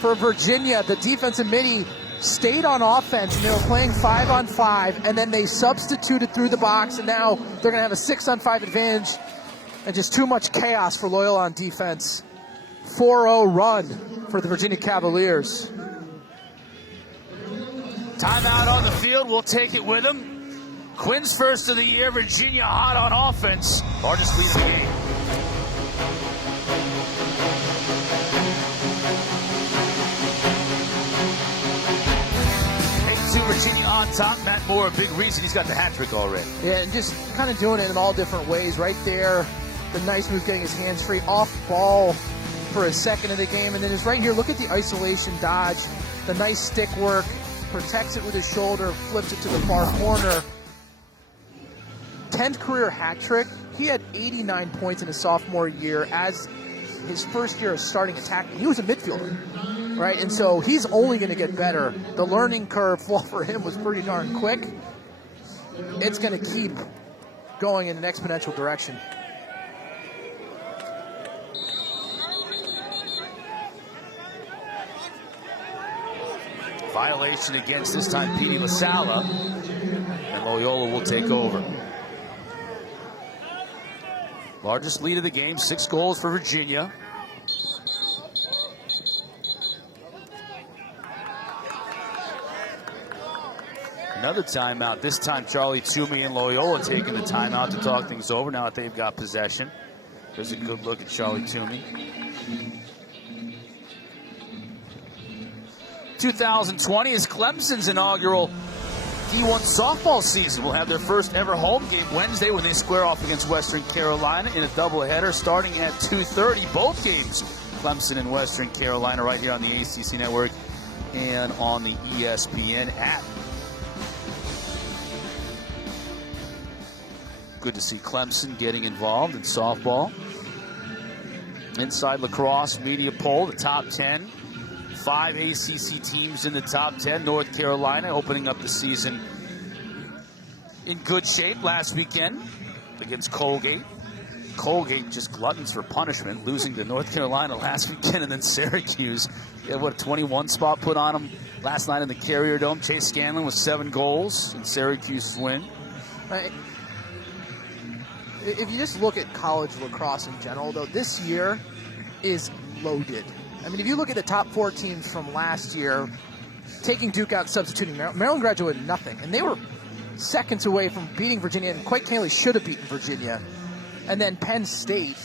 for Virginia. The defensive midi stayed on offense, and they were playing 5-on-5, and then they substituted through the box, and now they're going to have a 6-on-5 advantage, and just too much chaos for Loyola on defense. 4-0 run for the Virginia Cavaliers. Timeout on the field. We'll take it with him. Quinn's first of the year. Virginia hot on offense. Largest lead of the game. Virginia on top. Matt Moore, a big reason he's got the hat trick already. Yeah, and just kind of doing it in all different ways. Right there, the nice move, getting his hands free, off ball for his second of the game, and then just right here, look at the isolation dodge, the nice stick work, protects it with his shoulder, flips it to the far corner. 10th career hat trick. He had 89 points in his sophomore year as his first year of starting attack. He was a midfielder. Right, and so he's only going to get better. The learning curve for him was pretty darn quick. It's going to keep going in an exponential direction. Violation against, this time, Petey LaSala, and Loyola will take over. Largest lead of the game, 6 goals for Virginia. Another timeout. This time, Charlie Toomey and Loyola taking the timeout to talk things over now that they've got possession. There's a good look at Charlie Toomey. 2020 is Clemson's inaugural D1 softball season. Will have their first ever home game Wednesday when they square off against Western Carolina in a doubleheader starting at 2:30. Both games, Clemson and Western Carolina, right here on the ACC Network and on the ESPN app. Good to see Clemson getting involved in softball. Inside Lacrosse media poll, the top 10. 5 ACC teams in the top 10. North Carolina opening up the season in good shape last weekend against Colgate. Colgate just gluttons for punishment, losing to North Carolina last weekend, and then Syracuse. They had, a 21 spot put on them last night in the Carrier Dome. Chase Scanlon with 7 goals in Syracuse's win. If you just look at college lacrosse in general, though, this year is loaded. I mean, if you look at the top 4 teams from last year, taking Duke out, substituting Maryland graduated nothing, and they were seconds away from beating Virginia, and quite candidly should have beaten Virginia. And then Penn State,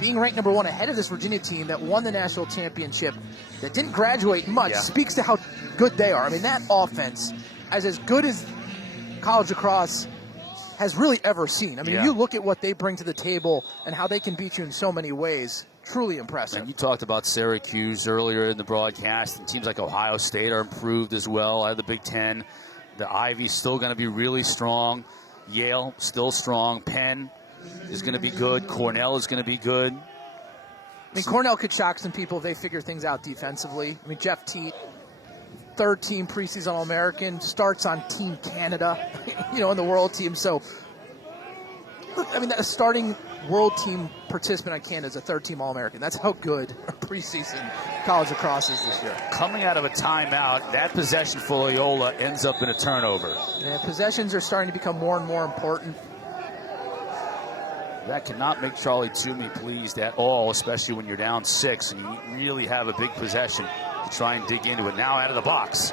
being ranked number 1 ahead of this Virginia team that won the national championship, that didn't graduate much, speaks to how good they are. I mean, that offense, as good as college lacrosse has really ever seen. I mean, you look at what they bring to the table and how they can beat you in so many ways. Truly impressive. And you talked about Syracuse earlier in the broadcast, and teams like Ohio State are improved as well out of the Big Ten. The Ivy's still going to be really strong. Yale, still strong. Penn is going to be good. Cornell is going to be good. I mean, Cornell could shock some people if they figure things out defensively. I mean, Jeff Teat, 3rd-team preseason All-American, starts on Team Canada, in the World Team. So I mean, a starting world team participant on Canada is a third-team All-American. That's how good our preseason college lacrosse is this year. Coming out of a timeout, that possession for Loyola ends up in a turnover. Yeah, possessions are starting to become more and more important. That cannot make Charlie Toomey pleased at all, especially when you're down 6 and you really have a big possession to try and dig into it. Now out of the box.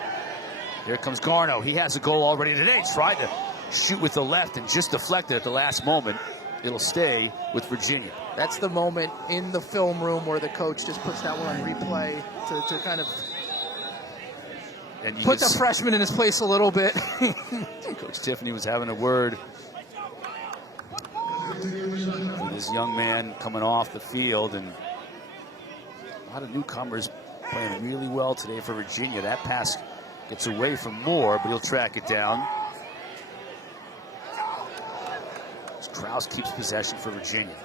Here comes Garno. He has a goal already today. Tried to shoot with the left and just deflected at the last moment. It'll stay with Virginia. That's the moment in the film room where the coach just puts that one on replay to kind of put the freshman in his place a little bit. Coach Tiffany was having a word with this young man coming off the field, and a lot of newcomers playing really well today for Virginia. That pass gets away from Moore, but he'll track it down. Krause keeps possession for Virginia.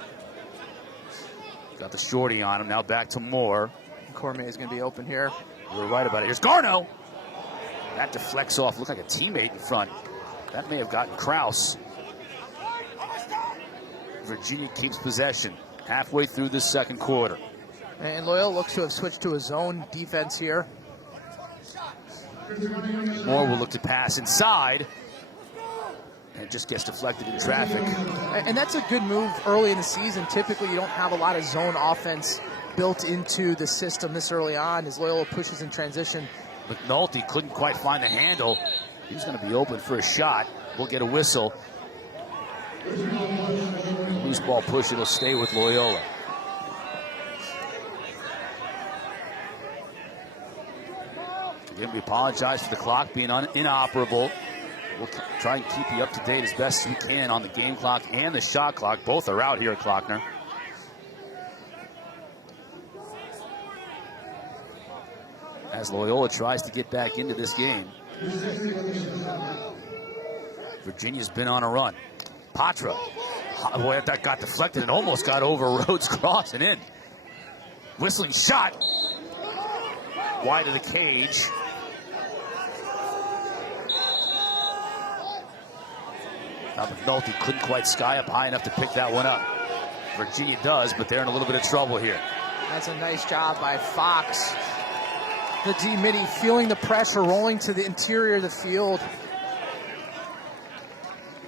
Got the shorty on him. Now back to Moore. Cormier is going to be open here. We're right about it. Here's Garno. That deflects off. Looked like a teammate in front. That may have gotten Krause. Virginia keeps possession halfway through this second quarter. And Loyola looks to have switched to a zone defense here. Moore will look to pass inside. And it just gets deflected in traffic. And that's a good move early in the season. Typically, you don't have a lot of zone offense built into the system this early on as Loyola pushes in transition. McNulty couldn't quite find the handle. He's going to be open for a shot. We'll get a whistle. Loose ball push. It'll stay with Loyola. Again, we apologize for the clock being inoperable. We'll try and keep you up to date as best we can on the game clock and the shot clock. Both are out here at Klockner. As Loyola tries to get back into this game. Virginia's been on a run. Patra. Boy, that got deflected and almost got over Rhodes Cross and in. Whistling shot. Wide of the cage. Now McNulty couldn't quite sky up high enough to pick that one up. Virginia does, but they're in a little bit of trouble here. That's a nice job by Fox. The D-midi feeling the pressure, rolling to the interior of the field.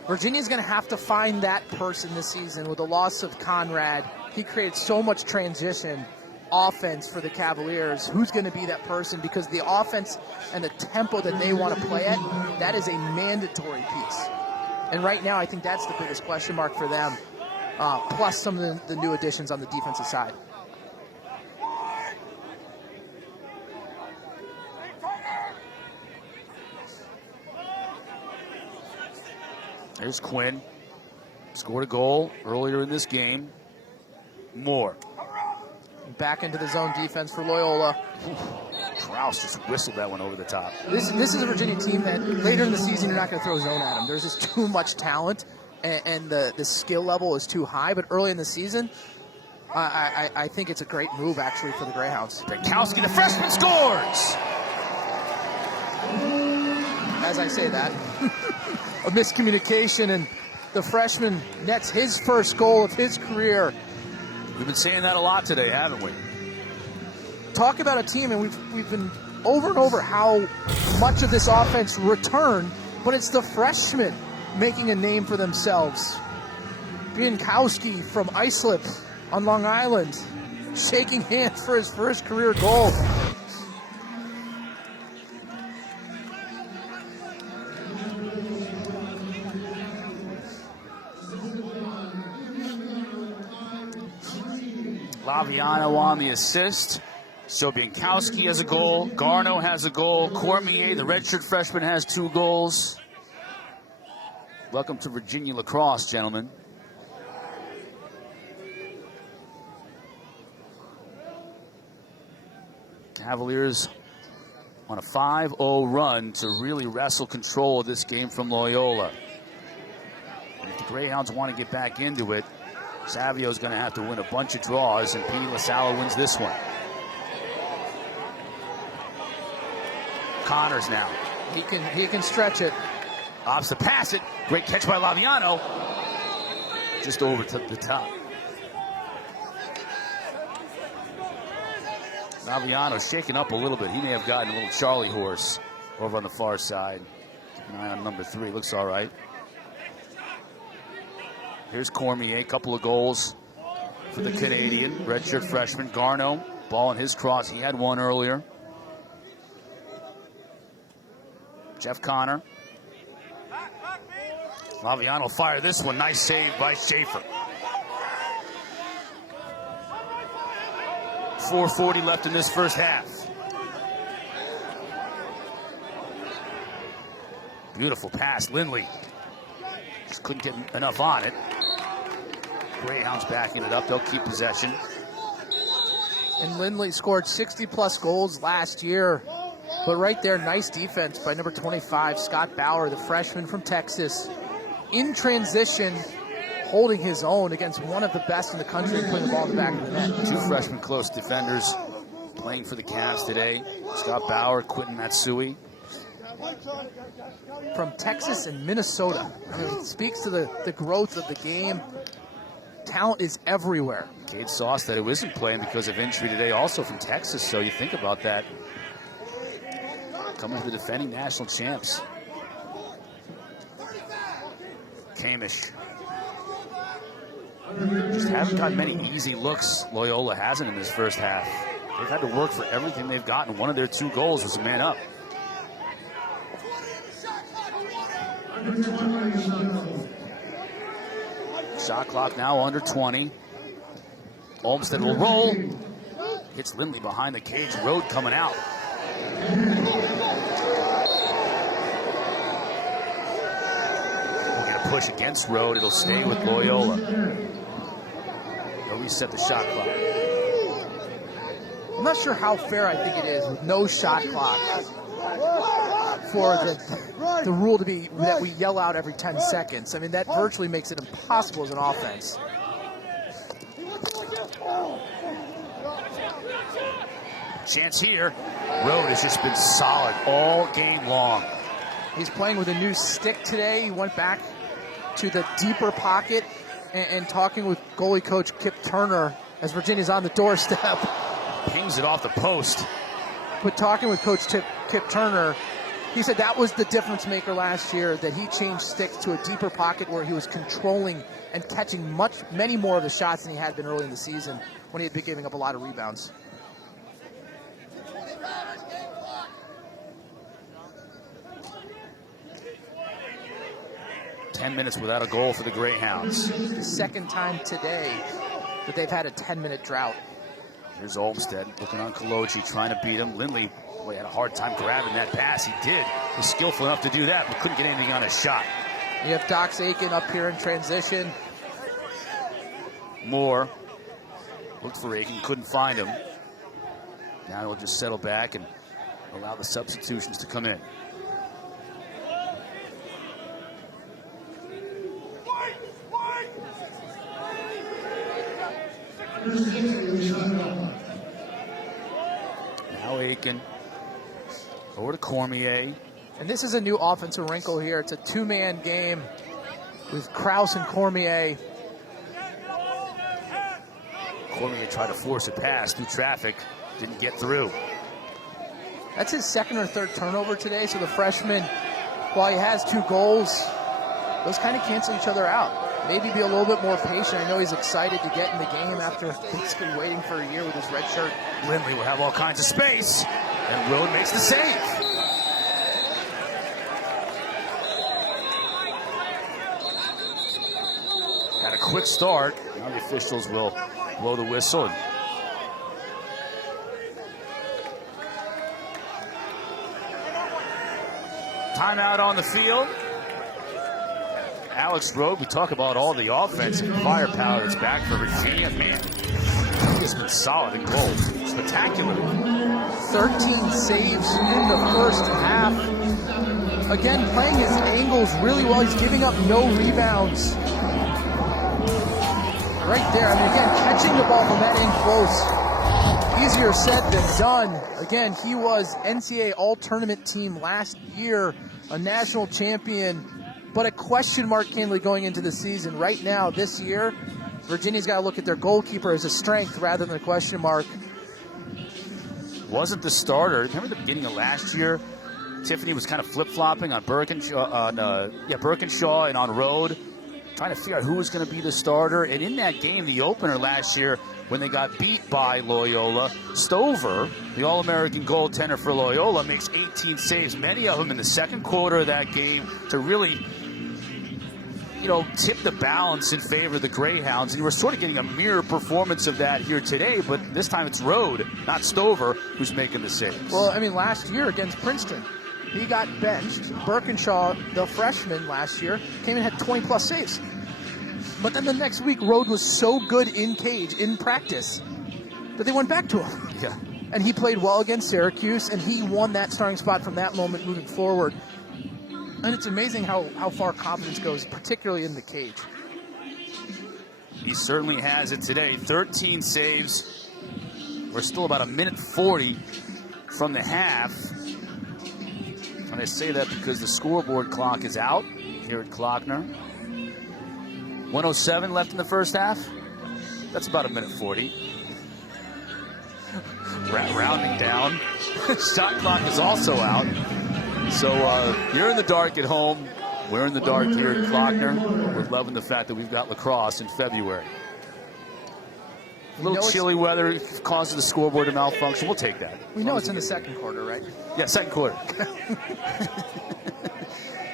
Virginia's going to have to find that person this season with the loss of Conrad. He created so much transition offense for the Cavaliers. Who's going to be that person? Because the offense and the tempo that they want to play at, that is a mandatory piece. And right now, I think that's the biggest question mark for them, plus some of the new additions on the defensive side. There's Quinn. Scored a goal earlier in this game. Moore. Back into the zone defense for Loyola. Krause just whistled that one over the top. This is a Virginia team that later in the season you're not going to throw zone at them. There's just too much talent, and the skill level is too high. But early in the season, I think it's a great move actually for the Greyhounds. Brankowski, the freshman, scores! As I say that, a miscommunication, and the freshman nets his first goal of his career. We've been saying that a lot today, haven't we? Talk about a team, and we've been over and over how much of this offense returned, but it's the freshmen making a name for themselves. Brankowski from Islip on Long Island, shaking hands for his first career goal. Laviano on the assist. Brankowski has a goal. Garno has a goal. Cormier, the redshirt freshman, has 2 goals. Welcome to Virginia Lacrosse, gentlemen. Cavaliers on a 5-0 run to really wrestle control of this game from Loyola. And if the Greyhounds want to get back into it, Savio's going to have to win a bunch of draws, and P. LaSala wins this one. Connors now. He can stretch it. Opts to pass it. Great catch by Laviano. just over to the top. Laviano shaking up a little bit. He may have gotten a little Charlie horse over on the far side. Keep an eye on number 3. Looks all right. Here's Cormier. A couple of goals for the Canadian. Redshirt freshman. Garneau. Ball in his cross. He had one earlier. Jeff Connor. Laviano fire this one. Nice save by Schaefer. 4:40 left in this first half. Beautiful pass, Lindley. Just couldn't get enough on it. Greyhounds backing it up. They'll keep possession. And Lindley scored 60-plus goals last year. But right there, nice defense by number 25, Scott Bauer, the freshman from Texas. In transition, holding his own against one of the best in the country and putting the ball in the back of the net. 2 freshman close defenders playing for the Cavs today. Scott Bauer, Quentin Matsui. From Texas and Minnesota. I mean, it speaks to the growth of the game. Talent is everywhere. Cade Sauce that it isn't playing because of injury today, also from Texas, so you think about that. Coming to the defending national champs. Kamish. Just haven't gotten many easy looks. Loyola hasn't in this first half. They've had to work for everything they've gotten. One of their 2 goals was a man up. Shot clock now under 20. Olmsted will roll. Hits Lindley behind the cage. Road coming out. We'll get a push against Road. It'll stay with Loyola. They'll reset the shot clock. I'm not sure how fair I think it is with no shot clock for the rule to be that we yell out every 10 seconds. I mean, that virtually makes it impossible as an offense. Chance here. Road has just been solid all game long. He's playing with a new stick today. He went back to the deeper pocket and talking with goalie coach Kip Turner as Virginia's on the doorstep. Pings it off the post. But talking with Coach Kip Turner, he said that was the difference maker last year, that he changed sticks to a deeper pocket where he was controlling and catching many more of the shots than he had been early in the season when he had been giving up a lot of rebounds. Ten minutes without a goal for the Greyhounds. The second time today that they've had a 10-minute drought. Here's Olmsted looking on Kolochi, trying to beat him. Lindley, boy, had a hard time grabbing that pass. He did. He was skillful enough to do that, but couldn't get anything on his shot. You have Dox Aiken up here in transition. Moore looked for Aiken, couldn't find him. Now he'll just settle back and allow the substitutions to come in. Now Aiken over to Cormier. And this is a new offensive wrinkle here. It's a 2-man game with Krause and Cormier. Cormier tried to force a pass through traffic, didn't get through. That's his second or third turnover today, so the freshman, while he has 2 goals, those kind of cancel each other out. Maybe be a little bit more patient. I know he's excited to get in the game after he's been waiting for a year with his red shirt. Lindley will have all kinds of space, and Road makes the save. Had a quick start. Now the officials will blow the whistle. Timeout on the field. Alex Road, we talk about all the offensive firepower that's back for Virginia. Man, he's been solid in goal. Spectacular. 13 saves in the first half. Again, playing his angles really well. He's giving up no rebounds. Right there. I mean, again, catching the ball from that end close. Easier said than done. Again, he was NCAA All-Tournament team last year, a national champion. but a question mark Kinley going into the season. Right now, this year, Virginia's got to look at their goalkeeper as a strength rather than a question mark. Wasn't the starter. Remember the beginning of last year? Tiffany was kind of flip-flopping on Birkinshaw and on road, trying to figure out who was going to be the starter. And in that game, the opener last year, when they got beat by Loyola, Stover, the All-American goaltender for Loyola, makes 18 saves, many of them in the second quarter of that game, to really, tip the balance in favor of the Greyhounds. And we're sort of getting a mirror performance of that here today, but this time it's Rode, not Stover, who's making the saves. Well, I mean, last year against Princeton, he got benched. Birkinshaw, the freshman last year, came and had 20-plus saves. But then the next week, Rode was so good in cage, in practice, that they went back to him. Yeah. And he played well against Syracuse, and he won that starting spot from that moment moving forward. And it's amazing how far confidence goes, particularly in the cage. He certainly has it today. 13 saves. We're still about 1:40 from the half. And I say that because the scoreboard clock is out here at Klockner. 1:07 left in the first half. That's about 1:40. Rounding down. Shot clock is also out. So you're in the dark at home. We're in the dark here at Klockner. We're loving the fact that we've got lacrosse in February. A little chilly weather causes the scoreboard to malfunction. We'll take that. We know it's in the second quarter, right? Yeah, second quarter.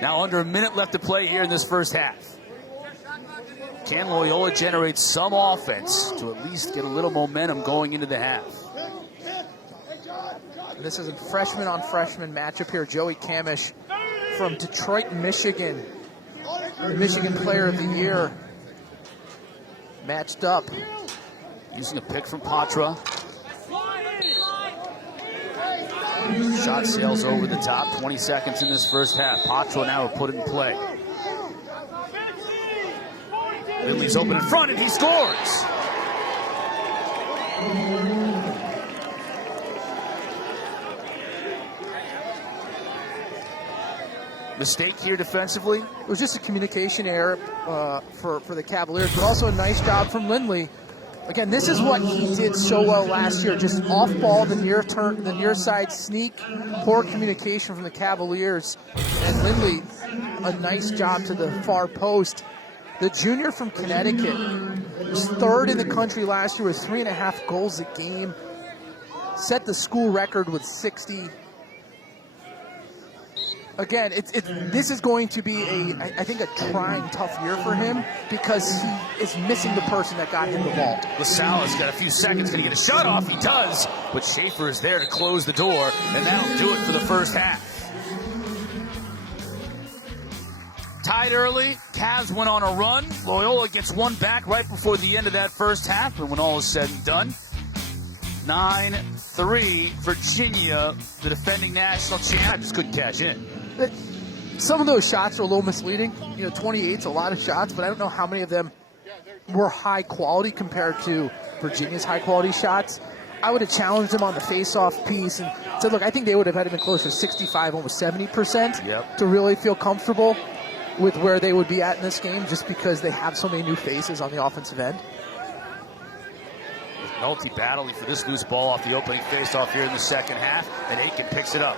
Now under a minute left to play here in this first half. Can Loyola generate some offense to at least get a little momentum going into the half? This is a freshman-on-freshman matchup here. Joey Kamish from Detroit, Michigan. The Michigan Player of the Year. Matched up. Using a pick from Patra. Shot sails over the top. 20 seconds in this first half. Patra now will put it in play. Lindley's open in front, and he scores. Mistake here defensively. It was just a communication error for the Cavaliers, but also a nice job from Lindley. Again, this is what he did so well last year, just off ball, the near side sneak, poor communication from the Cavaliers. And Lindley, a nice job to the far post. The junior from Connecticut was third in the country last year with 3.5 goals a game. Set the school record with 60. Again, this is going to be I think a trying, tough year for him because he is missing the person that got him the ball. LaSalle's got a few seconds, going to get a shot off. He does, but Schaefer is there to close the door, and that'll do it for the first half. Tied early, Cavs went on a run. Loyola gets one back right before the end of that first half, and when all is said and done, 9-3, Virginia, the defending national champ, just couldn't cash in. Some of those shots are a little misleading. 28's a lot of shots, but I don't know how many of them were high quality compared to Virginia's high quality shots. I would have challenged them on the face-off piece and said, look, I think they would have had to been closer to 65, almost 70% to really feel comfortable with where they would be at in this game, just because they have so many new faces on the offensive end. McNulty battling for this loose ball off the opening face-off here in the second half, and Aiken picks it up.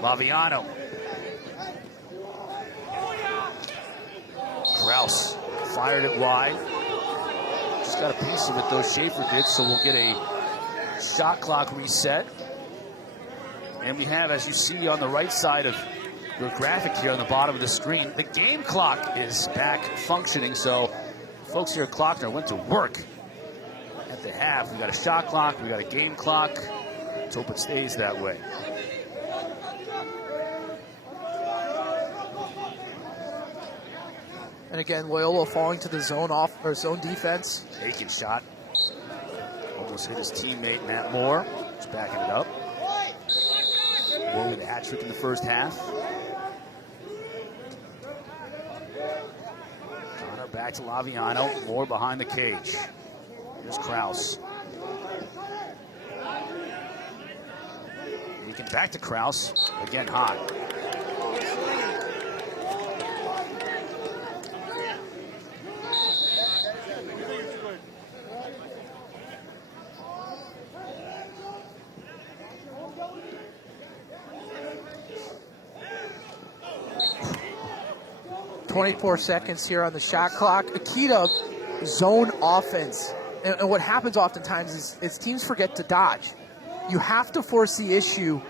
Laviano. Kraus fired it wide. Just got a piece of it, though, Schaefer did, so we'll get a shot clock reset. And we have, as you see on the right side of your graphic here on the bottom of the screen, the game clock is back functioning, so folks here at Klockner went to work at the half. We got a shot clock, we got a game clock. Let's hope it stays that way. And again, Loyola falling to the zone defense. Aiken shot. Almost hit his teammate, Matt Moore. Just backing it up. Moore with a hat trick in the first half. Connor back to Laviano. Moore behind the cage. Here's Kraus. Aiken back to Kraus. Again hot. 24 seconds here on the shot clock. Akita, zone offense. And what happens oftentimes is teams forget to dodge. You have to force the issue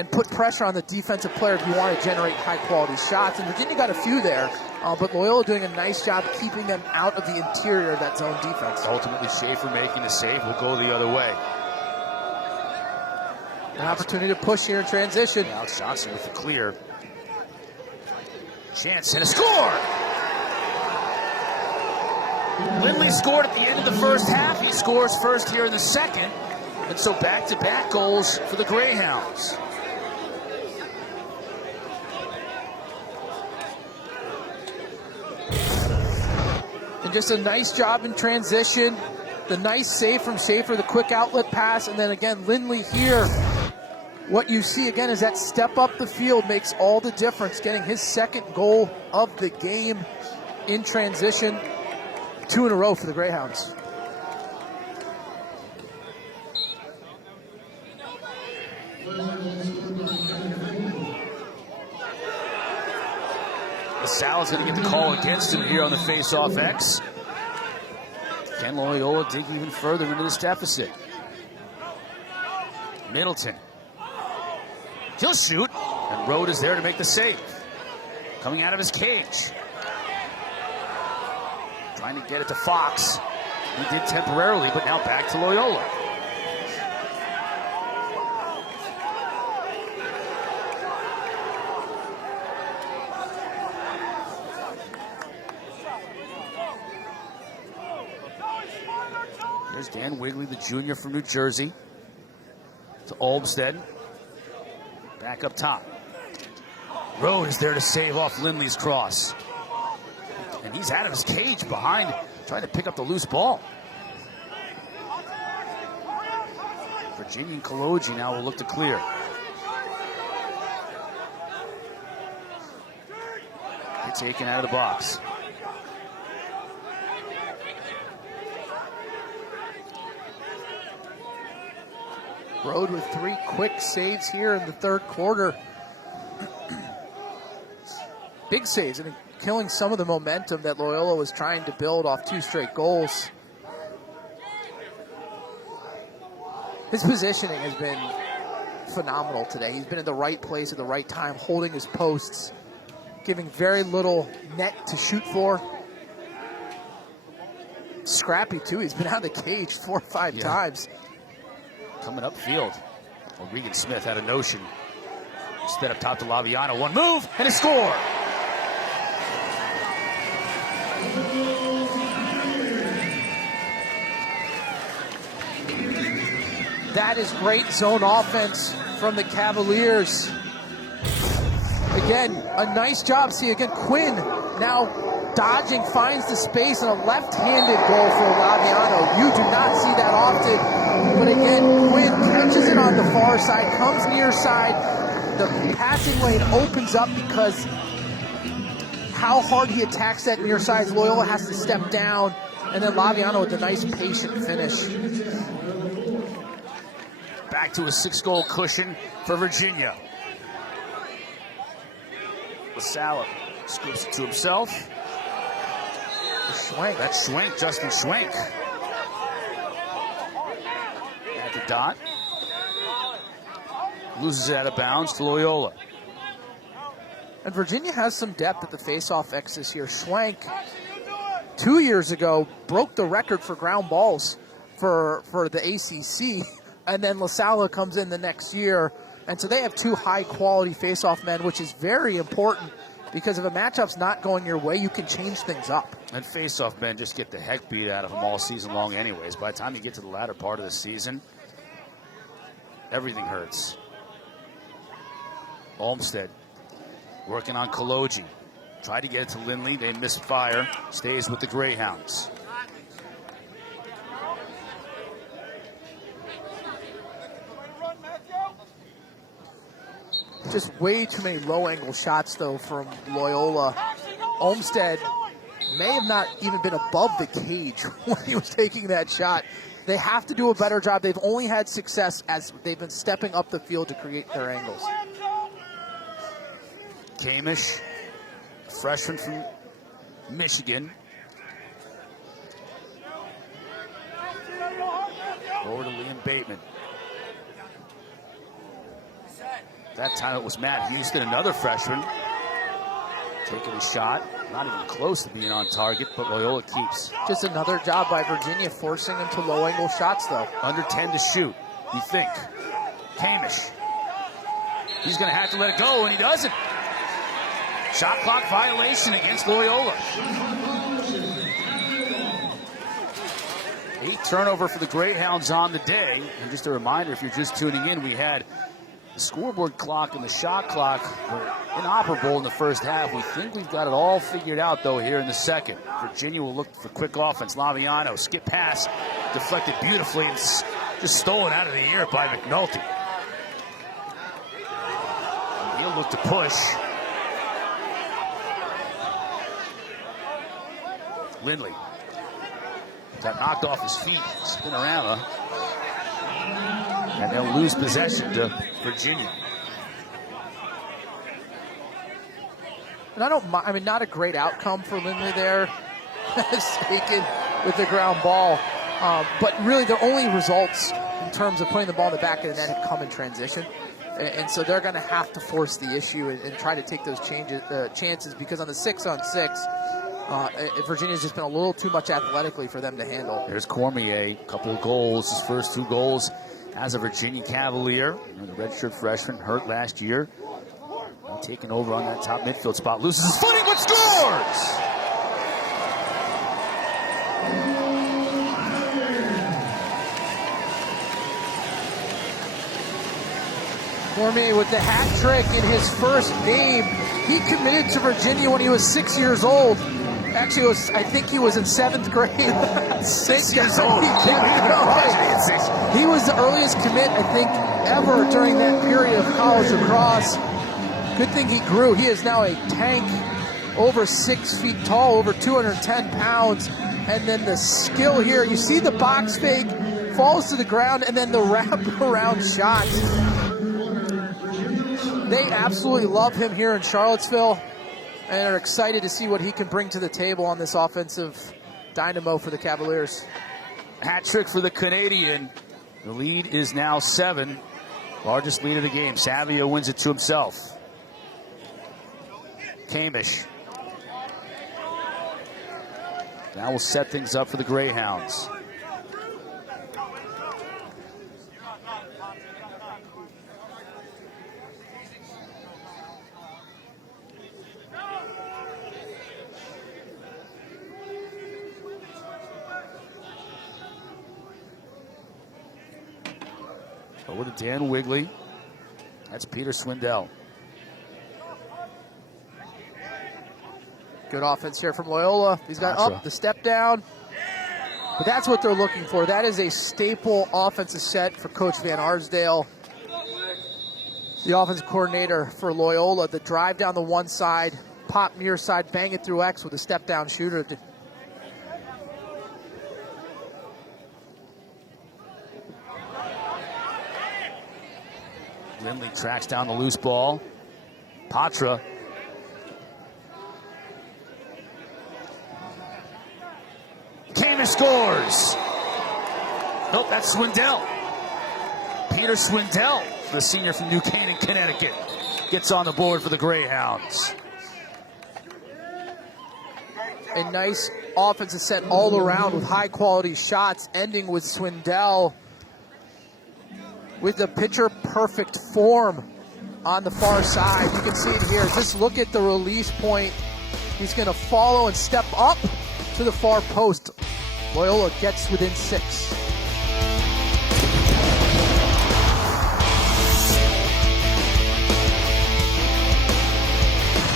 and put pressure on the defensive player if you want to generate high-quality shots. And Virginia got a few there, but Loyola doing a nice job keeping them out of the interior of that zone defense. Ultimately, Schaefer making the save will go the other way. An opportunity to push here in transition. Alex Johnson with the clear. Chance and a score! Lindley scored at the end of the first half. He scores first here in the second. And so back-to-back goals for the Greyhounds. And just a nice job in transition. The nice save from Schaefer, the quick outlet pass, and then again, Lindley here. What you see again is that step up the field makes all the difference, getting his second goal of the game in transition. 2 in a row for the Greyhounds. LaSalle's going to get the call against him here on the face-off X. Can Loyola dig even further into this deficit? Middleton. He'll shoot, and Rode is there to make the save. Coming out of his cage. Trying to get it to Fox. He did temporarily, but now back to Loyola. There's Dan Wigley, the junior from New Jersey. To Olmstead. Back up top. Rode is there to save off Lindley's cross. And he's out of his cage behind, trying to pick up the loose ball. Virginia and Kaloji now will look to clear. They're taken out of the box. Rode with 3 quick saves here in the third quarter. Big saves, and killing some of the momentum that Loyola was trying to build off 2 straight goals. His positioning has been phenomenal today. He's been in the right place at the right time, holding his posts, giving very little net to shoot for. Scrappy, too. He's been out of the cage 4 or 5 times. Coming upfield. Well, Regan Smith had a notion. Instead up top to Laviano. One move and a score. That is great zone offense from the Cavaliers. Again, a nice job. See, again, Quinn now dodging, finds the space, and a left-handed goal for Laviano. You do not see that often. But again, Quinn catches it on the far side, comes near side. The passing lane opens up because how hard he attacks that near side. Loyola has to step down. And then Laviano with a nice patient finish. Back to a 6-goal cushion for Virginia. LaSalle scoops it to himself. Schwenk. That's Schwenk, Justin Schwenk. At the dot. Loses it out of bounds to Loyola. And Virginia has some depth at the face-off X's here. Schwenk, 2 years ago, broke the record for ground balls for the ACC. And then LaSalle comes in the next year. And so they have 2 high-quality face-off men, which is very important because if a matchup's not going your way, you can change things up. And face-off men just get the heck beat out of them all season long anyways. By the time you get to the latter part of the season, everything hurts. Olmstead working on Kaloji. Tried to get it to Lindley. They missed fire. Stays with the Greyhounds. Just way too many low-angle shots, though, from Loyola. Olmstead may have not even been above the cage when he was taking that shot. They have to do a better job. They've only had success as they've been stepping up the field to create their angles. Kamish freshman from Michigan. Over to Liam Bateman. That time it was Matt Houston, another freshman, taking a shot. Not even close to being on target, but Loyola keeps. Just another job by Virginia, forcing him to low-angle shots, though. Under 10 to shoot, you think. Kamish. He's going to have to let it go, and he doesn't. Shot clock violation against Loyola. 8 turnover for the Greyhounds on the day. And just a reminder, if you're just tuning in, we had the scoreboard clock and the shot clock were inoperable in the first half. We think we've got it all figured out, though, here in the second. Virginia will look for quick offense. Laviano, skip pass, deflected beautifully, and just stolen out of the air by McNulty. And he'll look to push. Lindley got knocked off his feet, spin around, and they'll lose possession to Virginia. And I don't mind, I mean, not a great outcome for Lindley there. Taken with the ground ball. But really, their only results in terms of putting the ball in the back of the net had come in transition. And so they're going to have to force the issue and try to take those chances, because on the 6-on-6, Virginia's just been a little too much athletically for them to handle. There's Cormier, a couple of goals, his first 2 goals as a Virginia Cavalier. The redshirt freshman, hurt last year. Taking over on that top midfield spot. Loses his footing, but scores! Cormier with the hat trick in his first game. He committed to Virginia when he was 6 years old. Actually, I think he was in 7th grade. 6 years old. He was the earliest commit, I think, ever during that period of college lacrosse. Good thing he grew. He is now a tank, over 6 feet tall, over 210 pounds. And then the skill here, you see the box fake, falls to the ground, and then the wrap-around shot. They absolutely love him here in Charlottesville and are excited to see what he can bring to the table on this offensive dynamo for the Cavaliers. Hat trick for the Canadian. The lead is now 7. Largest lead of the game. Savio wins it to himself. Kamish. Now we'll set things up for the Greyhounds. Over to Dan Wigley. That's Peter Swindell. Good offense here from Loyola. He's got up the step down. But that's what they're looking for. That is a staple offensive set for Coach Van Arsdale, the offensive coordinator for Loyola. The drive down the one side, pop near side, bang it through X with a step down shooter. Lindley tracks down the loose ball. Patra. Kamish scores. Nope, that's Swindell. Peter Swindell, the senior from New Canaan, Connecticut, gets on the board for the Greyhounds. A nice offensive set all around with high-quality shots, ending with Swindell with the picture-perfect form on the far side. You can see it here. Just look at the release point. He's going to follow and step up to the far post. Loyola gets within 6.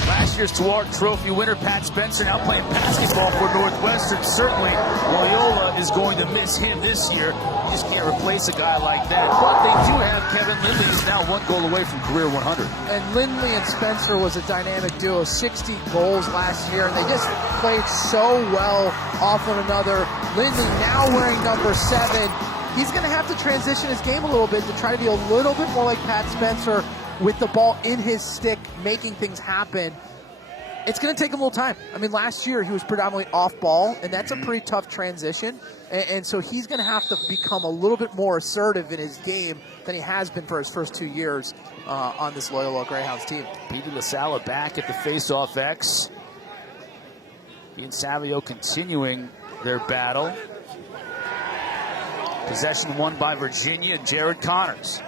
Last year's Tuard Trophy winner, Pat Spencer, now playing basketball for Northwestern. Certainly, Loyola is going to miss him this year. You just can't replace a guy like that. But they do have Kevin Lindley, who's now 1 goal away from career 100. And Lindley and Spencer was a dynamic duo, 60 goals last year, and they just played so well off one another. Lindley now wearing number 7. He's going to have to transition his game a little bit to try to be a little bit more like Pat Spencer with the ball in his stick, making things happen. It's going to take him a little time. I mean, last year he was predominantly off ball, and that's a pretty tough transition. And so he's going to have to become a little bit more assertive in his game than he has been for his first 2 years on this Loyola Greyhounds team. Peter LaSala back at the face-off X. He and Savio continuing their battle. Possession won by Virginia, Jared Connors.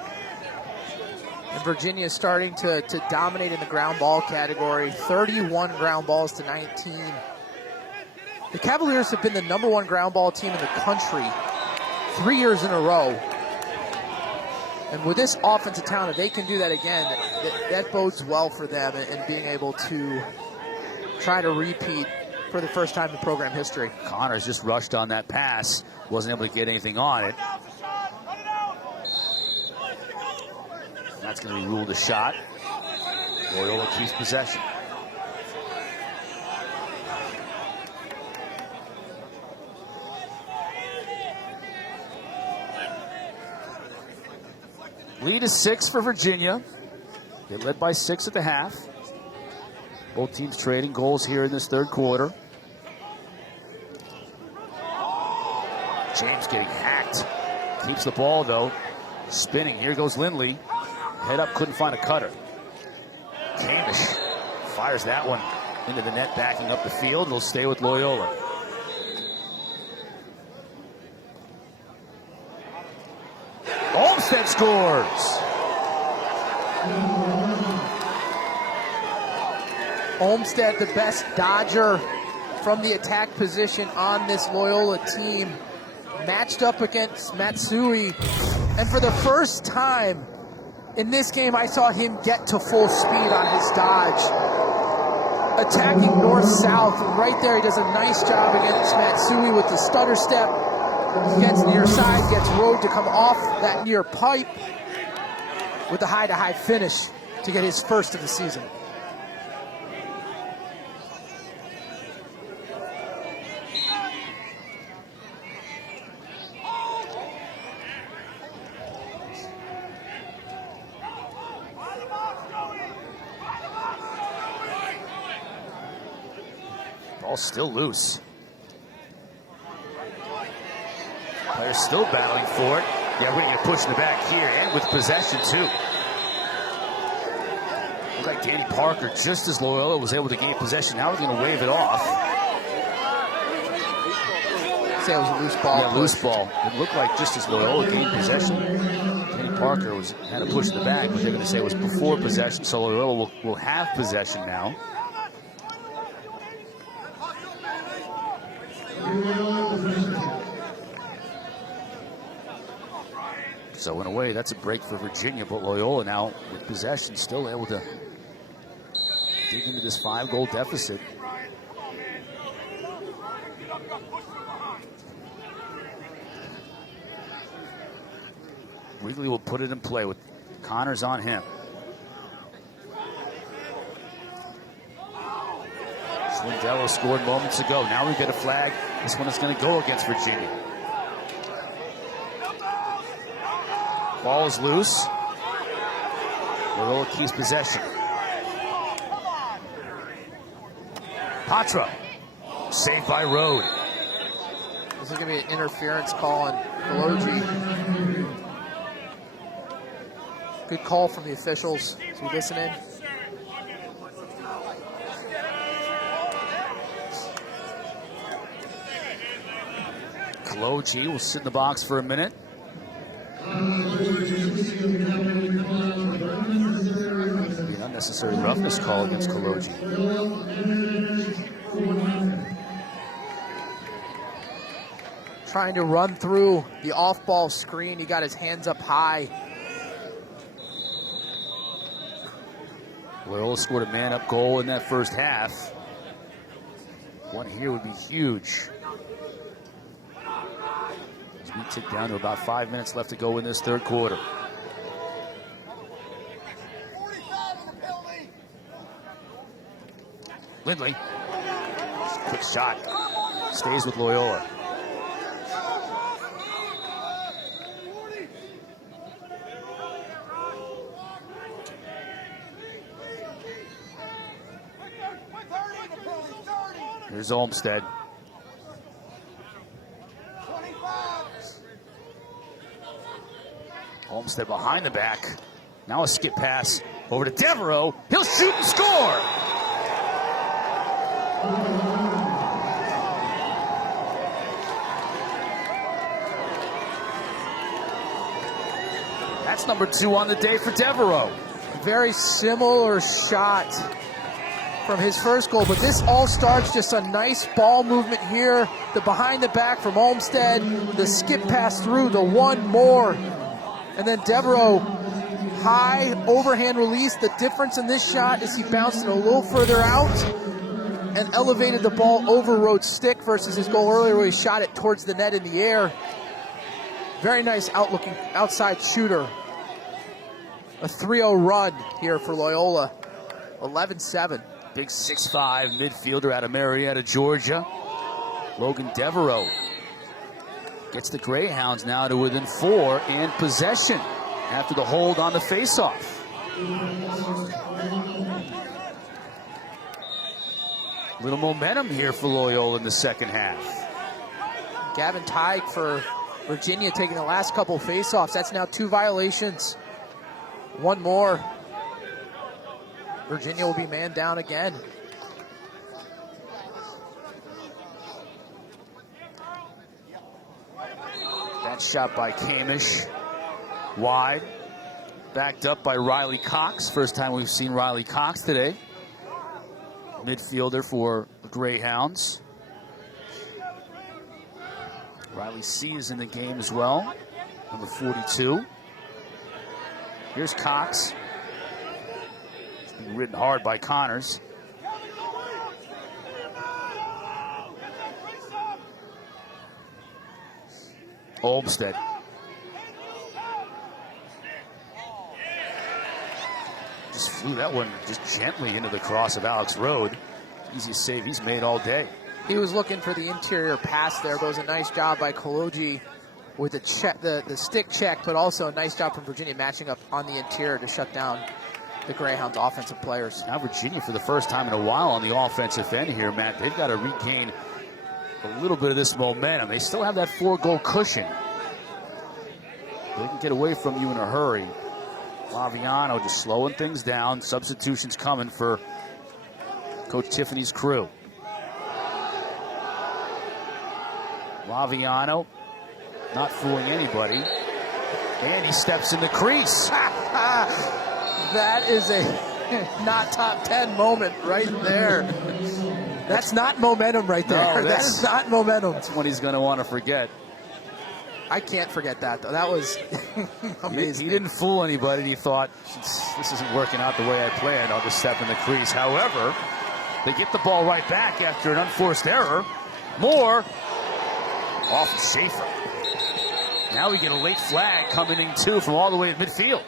And Virginia is starting to dominate in the ground ball category. 31 ground balls to 19. The Cavaliers have been the #1 ground ball team in the country 3 years in a row. And with this offensive talent, if they can do that again, that bodes well for them in being able to try to repeat for the first time in program history. Connors just rushed on that pass, wasn't able to get anything on it. That's going to be ruled a shot. Loyola keeps possession. Lead is 6 for Virginia. They led by 6 at the half. Both teams trading goals here in this third quarter. James getting hacked. Keeps the ball, though. Spinning. Here goes Lindley. Head up, couldn't find a cutter. Kamish fires that one into the net, backing up the field. It'll stay with Loyola. Olmstead scores. Olmstead, the best dodger from the attack position on this Loyola team, matched up against Matsui. And for the first time in this game, I saw him get to full speed on his dodge. Attacking north-south, and right there he does a nice job against Matsui with the stutter step. He gets near side, gets Rode to come off that near pipe with the high-to-high finish to get his first of the season. Ball's still loose. Players still battling for it. Yeah, we're going to get pushed in the back here and with possession, too. Looked like Danny Parker, just as Loyola was able to gain possession. Now we're going to wave it off. Say it was a loose ball. Yeah, loose ball. It looked like just as Loyola gained possession, Danny Parker had to push in the back, but they're going to say it was before possession, so Loyola will have possession now. So in a way, that's a break for Virginia, but Loyola now with possession still able to dig into this 5-goal deficit. Wrigley will put it in play with Connors on him. Swindello scored moments ago. Now we get a flag. This one is going to go against Virginia. Ball is loose. Loyola keeps possession. Patra. Saved by Rode. This is going to be an interference call on Kaloji. Good call from the officials. Is he listening? Kaloji will sit in the box for a minute. The unnecessary roughness call against Kaloji. Trying to run through the off-ball screen. He got his hands up high. Loyola scored a man-up goal in that first half. One here would be huge. As we tick down to about 5 minutes left to go in this third quarter. Lindley. Quick shot. Stays with Loyola. Here's Olmsted. Olmsted behind the back. Now a skip pass over to Devereaux. He'll shoot and score. That's number 2 on the day for Devereaux. Very similar shot from his first goal, but this all starts just a nice ball movement here. The behind the back from Olmsted, the skip pass through, the one more. And then Devereaux, high overhand release. The difference in this shot is he bounced it a little further out and elevated the ball over Rhodes' stick versus his goal earlier where he shot it towards the net in the air. Very nice outlooking outside shooter. A 3-0 run here for Loyola. 11-7. Big 6'5" midfielder out of Marietta, Georgia. Logan Devereaux gets the Greyhounds now to within 4 and possession after the hold on the faceoff. Little momentum here for Loyola in the second half. Gavin Teig for Virginia taking the last couple faceoffs. That's now 2 violations. One more. Virginia will be man down again. That shot by Kamish. Wide. Backed up by Riley Cox. First time we've seen Riley Cox today. Midfielder for the Greyhounds. Riley C is in the game as well. Number 42. Here's Cox. It's being ridden hard by Connors. Olmsted. Just flew that one just gently into the cross of Alex Road. Easiest save he's made all day. He was looking for the interior pass there, but it was a nice job by Koloji with the stick check, but also a nice job from Virginia matching up on the interior to shut down the Greyhounds' offensive players. Now Virginia, for the first time in a while on the offensive end here, Matt, they've got to regain a little bit of this momentum. They still have that 4-goal cushion. They can get away from you in a hurry. Laviano just slowing things down. Substitutions coming for Coach Tiffany's crew. Laviano not fooling anybody. And he steps in the crease. That is a not top 10 moment right there. That's not momentum right there. No, that is not momentum. That's what he's going to want to forget. I can't forget that, though. That was amazing. He didn't fool anybody. He thought, this isn't working out the way I planned. I'll just step in the crease. However, they get the ball right back after an unforced error. Moore off of Schaefer. Now we get a late flag coming in, too, from all the way at midfield.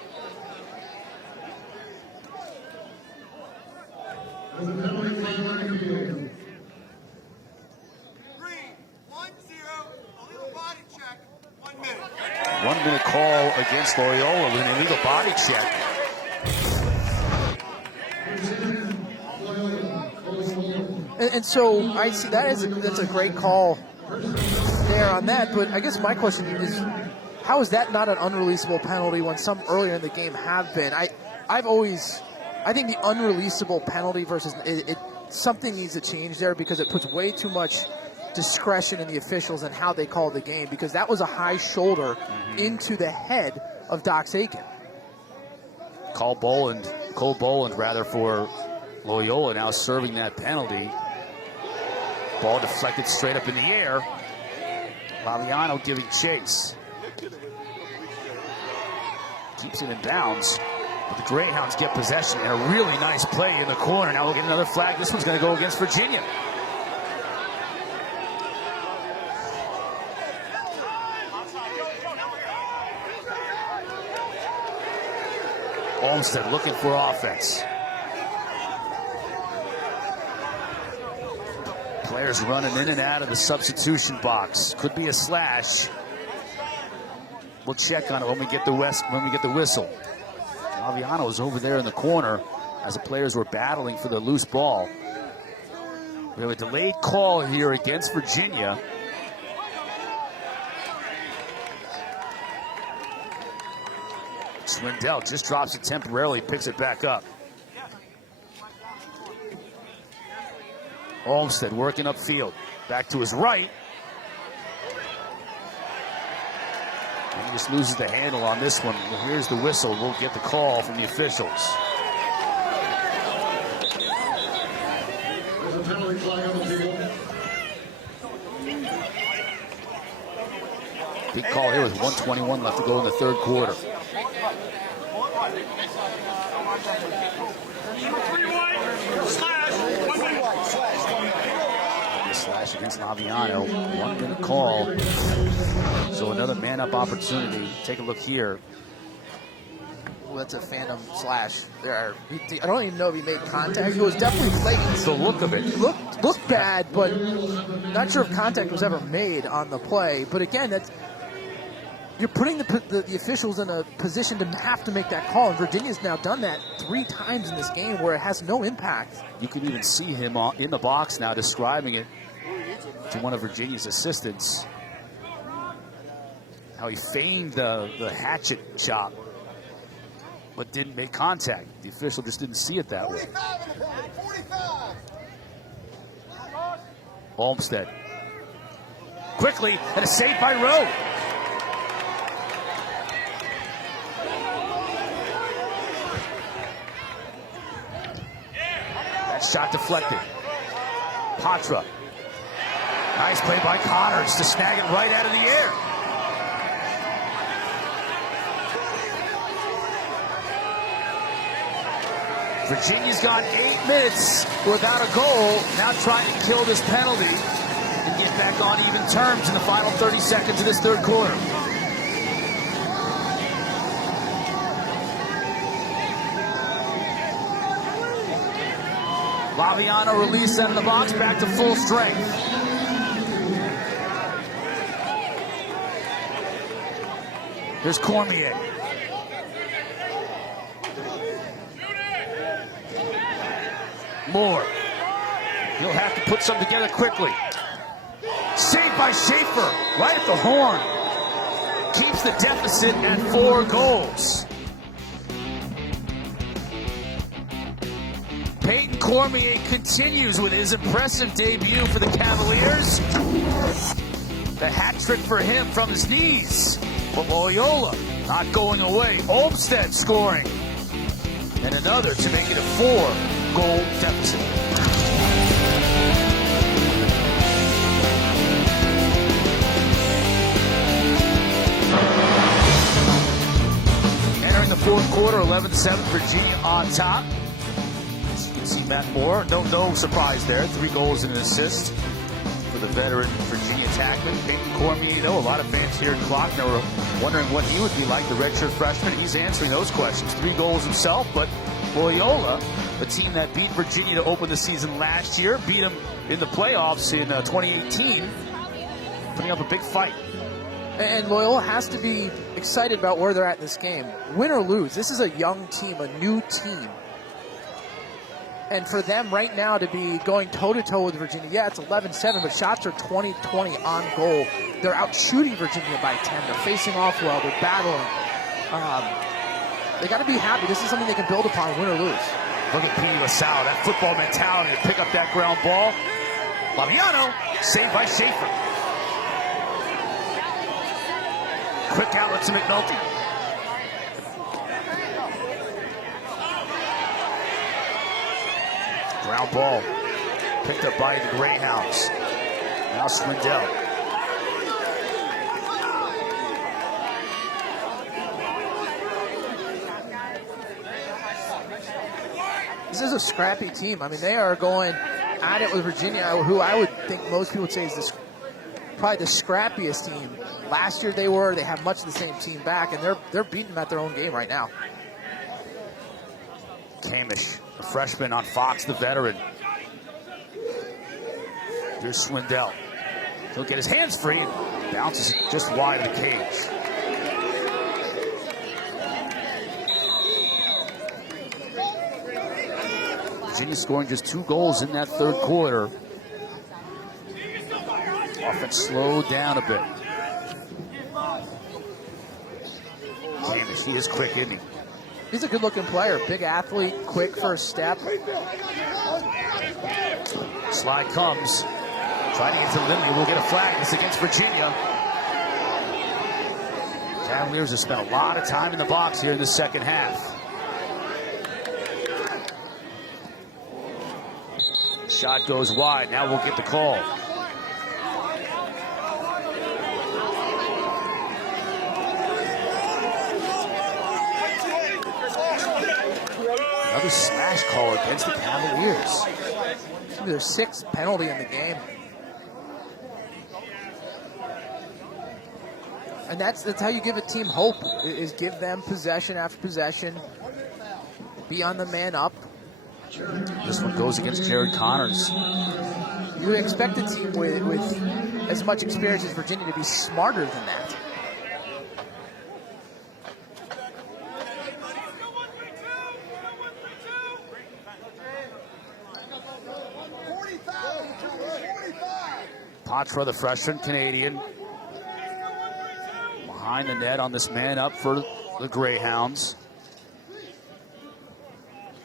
One-minute call against Loyola with an illegal body check. And so I see that's a great call there on that. But I guess my question is, how is that not an unreleasable penalty when some earlier in the game have been? I think the unreleasable penalty versus something needs to change there because it puts way too much discretion in the officials and how they call the game, because that was a high shoulder into the head of Doc Aiken. Cole Boland for Loyola now serving that penalty. Ball deflected straight up in the air. Laviano giving chase. Keeps it in bounds. But the Greyhounds get possession and a really nice play in the corner. Now we'll get another flag. This one's going to go against Virginia. Olmsted looking for offense. Players running in and out of the substitution box. Could be a slash. We'll check on it when we get the whistle. Laviano is over there in the corner as the players were battling for the loose ball. We have a delayed call here against Virginia. Swindell just drops it temporarily, picks it back up. Olmsted working upfield. Back to his right. And he just loses the handle on this one. Well, here's the whistle. We'll get the call from the officials. There's a penalty flag on the field. Big call here with 1:21 left to go in the third quarter. Slash against Laviano. 1 minute call. So another man-up opportunity. Take a look here. Well, that's a phantom slash. I don't even know if he made contact. He was definitely flaking. The look of it. Looked bad, but not sure if contact was ever made on the play. But again, you're putting the officials in a position to have to make that call, and Virginia's now done that 3 times in this game where it has no impact. You can even see him in the box now describing it to one of Virginia's assistants. How he feigned the hatchet chop, but didn't make contact. The official just didn't see it that way. Olmsted. Quickly, and a save by Rowe. That shot deflected. Patra. Nice play by Connors to snag it right out of the air. Virginia's gone 8 minutes without a goal. Now trying to kill this penalty and get back on even terms in the final 30 seconds of this third quarter. Laviano released out of the box, back to full strength. Here's Cormier. Moore. He'll have to put something together quickly. Saved by Schaefer, right at the horn. Keeps the deficit at 4 goals. Peyton Cormier continues with his impressive debut for the Cavaliers. The hat trick for him from his knees. But Loyola not going away. Olmsted scoring. And another to make it a 4-goal deficit. Entering the fourth quarter, 11-7, Virginia on top. As you can see, Matt Moore, no surprise there. 3 goals and an assist for the veteran Virginia attackman. Peyton Cormier, though, a lot of fans here in Klockner were wondering what he would be like, the redshirt freshman. He's answering those questions. 3 goals himself, but Loyola, a team that beat Virginia to open the season last year, beat them in the playoffs in 2018, putting up a big fight. And Loyola has to be excited about where they're at in this game. Win or lose, this is a young team, a new team. And for them right now to be going toe-to-toe with Virginia, yeah, it's 11-7, but shots are 20-20 on goal. They're out shooting Virginia by 10. They're facing off well. They're battling. They got to be happy. This is something they can build upon, win or lose. Look at P. LaSalle, that football mentality to pick up that ground ball. Laviano, saved by Schaefer. Quick outlet to McNulty. Ground ball picked up by the Greyhounds. Now Swindell. This is a scrappy team. I mean, they are going at it with Virginia, who I would think most people would say is probably the scrappiest team. Last year they have much of the same team back, and they're beating them at their own game right now. Kamish, a freshman on Fox, the veteran. Here's Swindell. He'll get his hands free and bounces it just wide of the cage. Virginia scoring just 2 goals in that third quarter. Offense slowed down a bit. Jamish, he is quick, isn't he? He's a good-looking player. Big athlete, quick first step. Slide comes. Trying to get to Lindley. We'll get a flag. This against Virginia. Cavaliers have spent a lot of time in the box here in the second half. Shot goes wide. Now we'll get the call. Another smash call against the Cavaliers. Their 6th penalty in the game. And that's how you give a team hope, is give them possession after possession. Be on the man up. This one goes against Jared Connors. You expect a team with as much experience as Virginia to be smarter than that. Patra, the freshman Canadian, behind the net on this man up for the Greyhounds.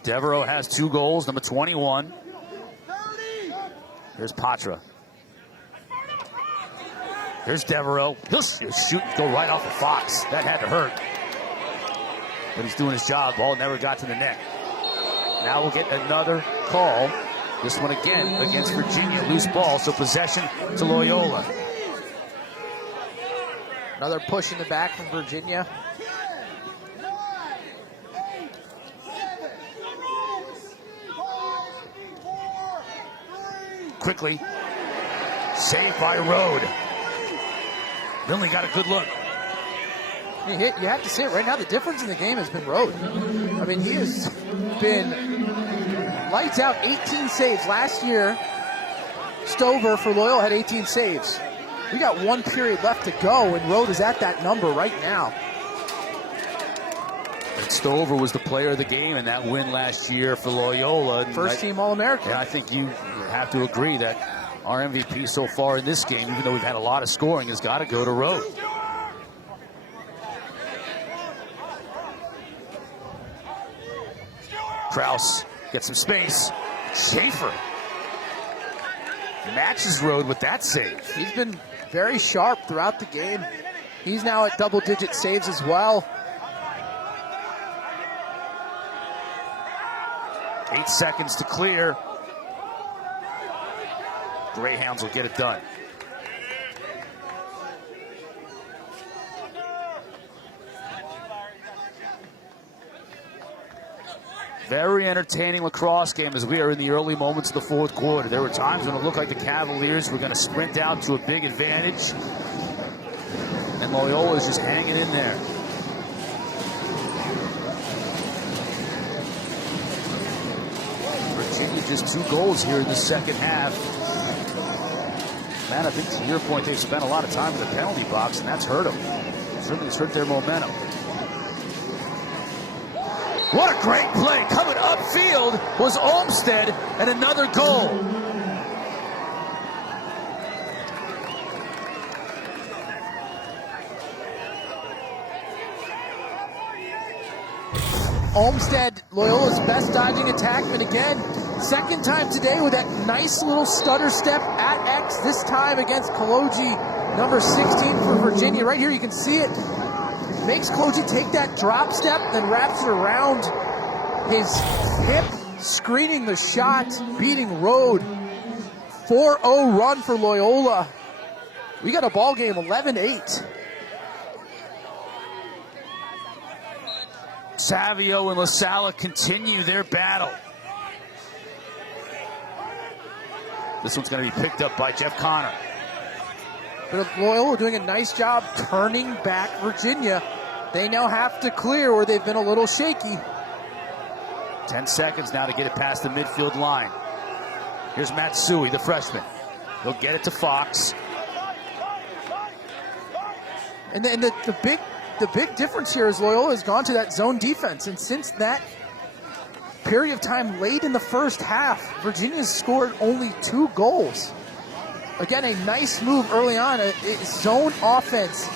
Devereaux has 2 goals, number 21. Here's Patra. Here's Devereaux. He'll shoot, go right off of Fox. That had to hurt. But he's doing his job. Ball never got to the net. Now we'll get another call. This one again against Virginia. Loose ball, so possession to Loyola. Another push in the back from Virginia. Quickly. Saved by Rode. Lindley got a good look. You have to say it right now. The difference in the game has been Rode. I mean, he has been lights out. 18 saves. Last year, Stover for Loyola had 18 saves. We got 1 period left to go, and Rode is at that number right now. And Stover was the player of the game in that win last year for Loyola. First team All-American. And I think you have to agree that our MVP so far in this game, even though we've had a lot of scoring, has got to go to Rode. Krause gets some space. Schaefer matches Rode with that save. He's been very sharp throughout the game. He's now at double-digit saves as well. 8 seconds to clear. Greyhounds will get it done. Very entertaining lacrosse game as we are in the early moments of the fourth quarter. There were times when it looked like the Cavaliers were going to sprint out to a big advantage. And Loyola is just hanging in there. Virginia just 2 goals here in the second half. Man, I think to your point, they've spent a lot of time in the penalty box, and that's hurt them. Certainly it's hurt their momentum. What a great play. Coming upfield was Olmsted, and another goal. Olmsted, Loyola's best dodging attackman again. Second time today with that nice little stutter step at X, this time against Kaloji, number 16 for Virginia. Right here you can see it. Makes Kaloji take that drop step, then wraps it around his hip, screening the shot, beating Rode. 4-0 run for Loyola. We got a ball game, 11-8. Savio and LaSala continue their battle. This one's going to be picked up by Jeff Connor. But Loyola doing a nice job turning back Virginia. They now have to clear where they've been a little shaky. 10 seconds now to get it past the midfield line. Here's Matsui, the freshman. He'll get it to Fox. And the big difference here is Loyola has gone to that zone defense. And since that period of time late in the first half, Virginia's scored only 2 goals. Again, a nice move early on. Zone offense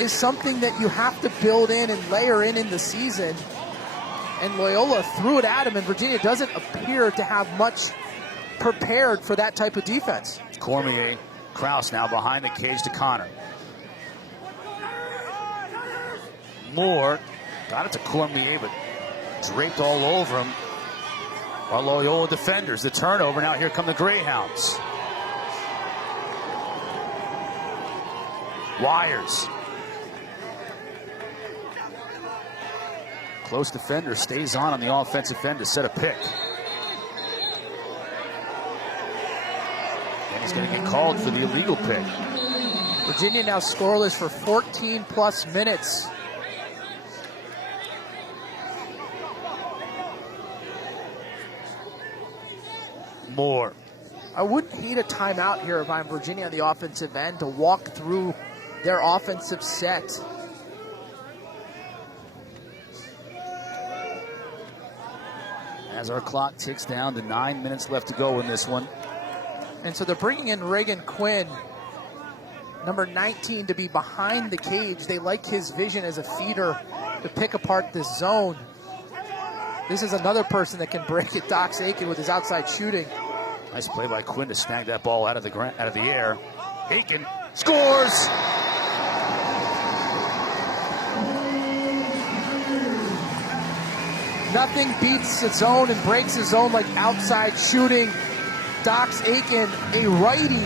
is something that you have to build in and layer in the season. And Loyola threw it at him, and Virginia doesn't appear to have much prepared for that type of defense. Cormier, Krause now behind the cage to Connor. Moore got it to Cormier, but draped all over him. Our Loyola defenders, the turnover. Now here come the Greyhounds. Wires. Close defender stays on the offensive end to set a pick. And he's going to get called for the illegal pick. Virginia now scoreless for 14 plus minutes. Moore. I wouldn't hate a timeout here if I'm Virginia on the offensive end to walk through their offensive set. As our clock ticks down to 9 minutes left to go in this one. And so they're bringing in Reagan Quinn, number 19, to be behind the cage. They like his vision as a feeder to pick apart this zone. This is another person that can break it. Dox Aiken with his outside shooting. Nice play by Quinn to snag that ball out of the air. Aiken scores! Nothing beats a zone and breaks a zone like outside shooting. Dox Aiken, a righty,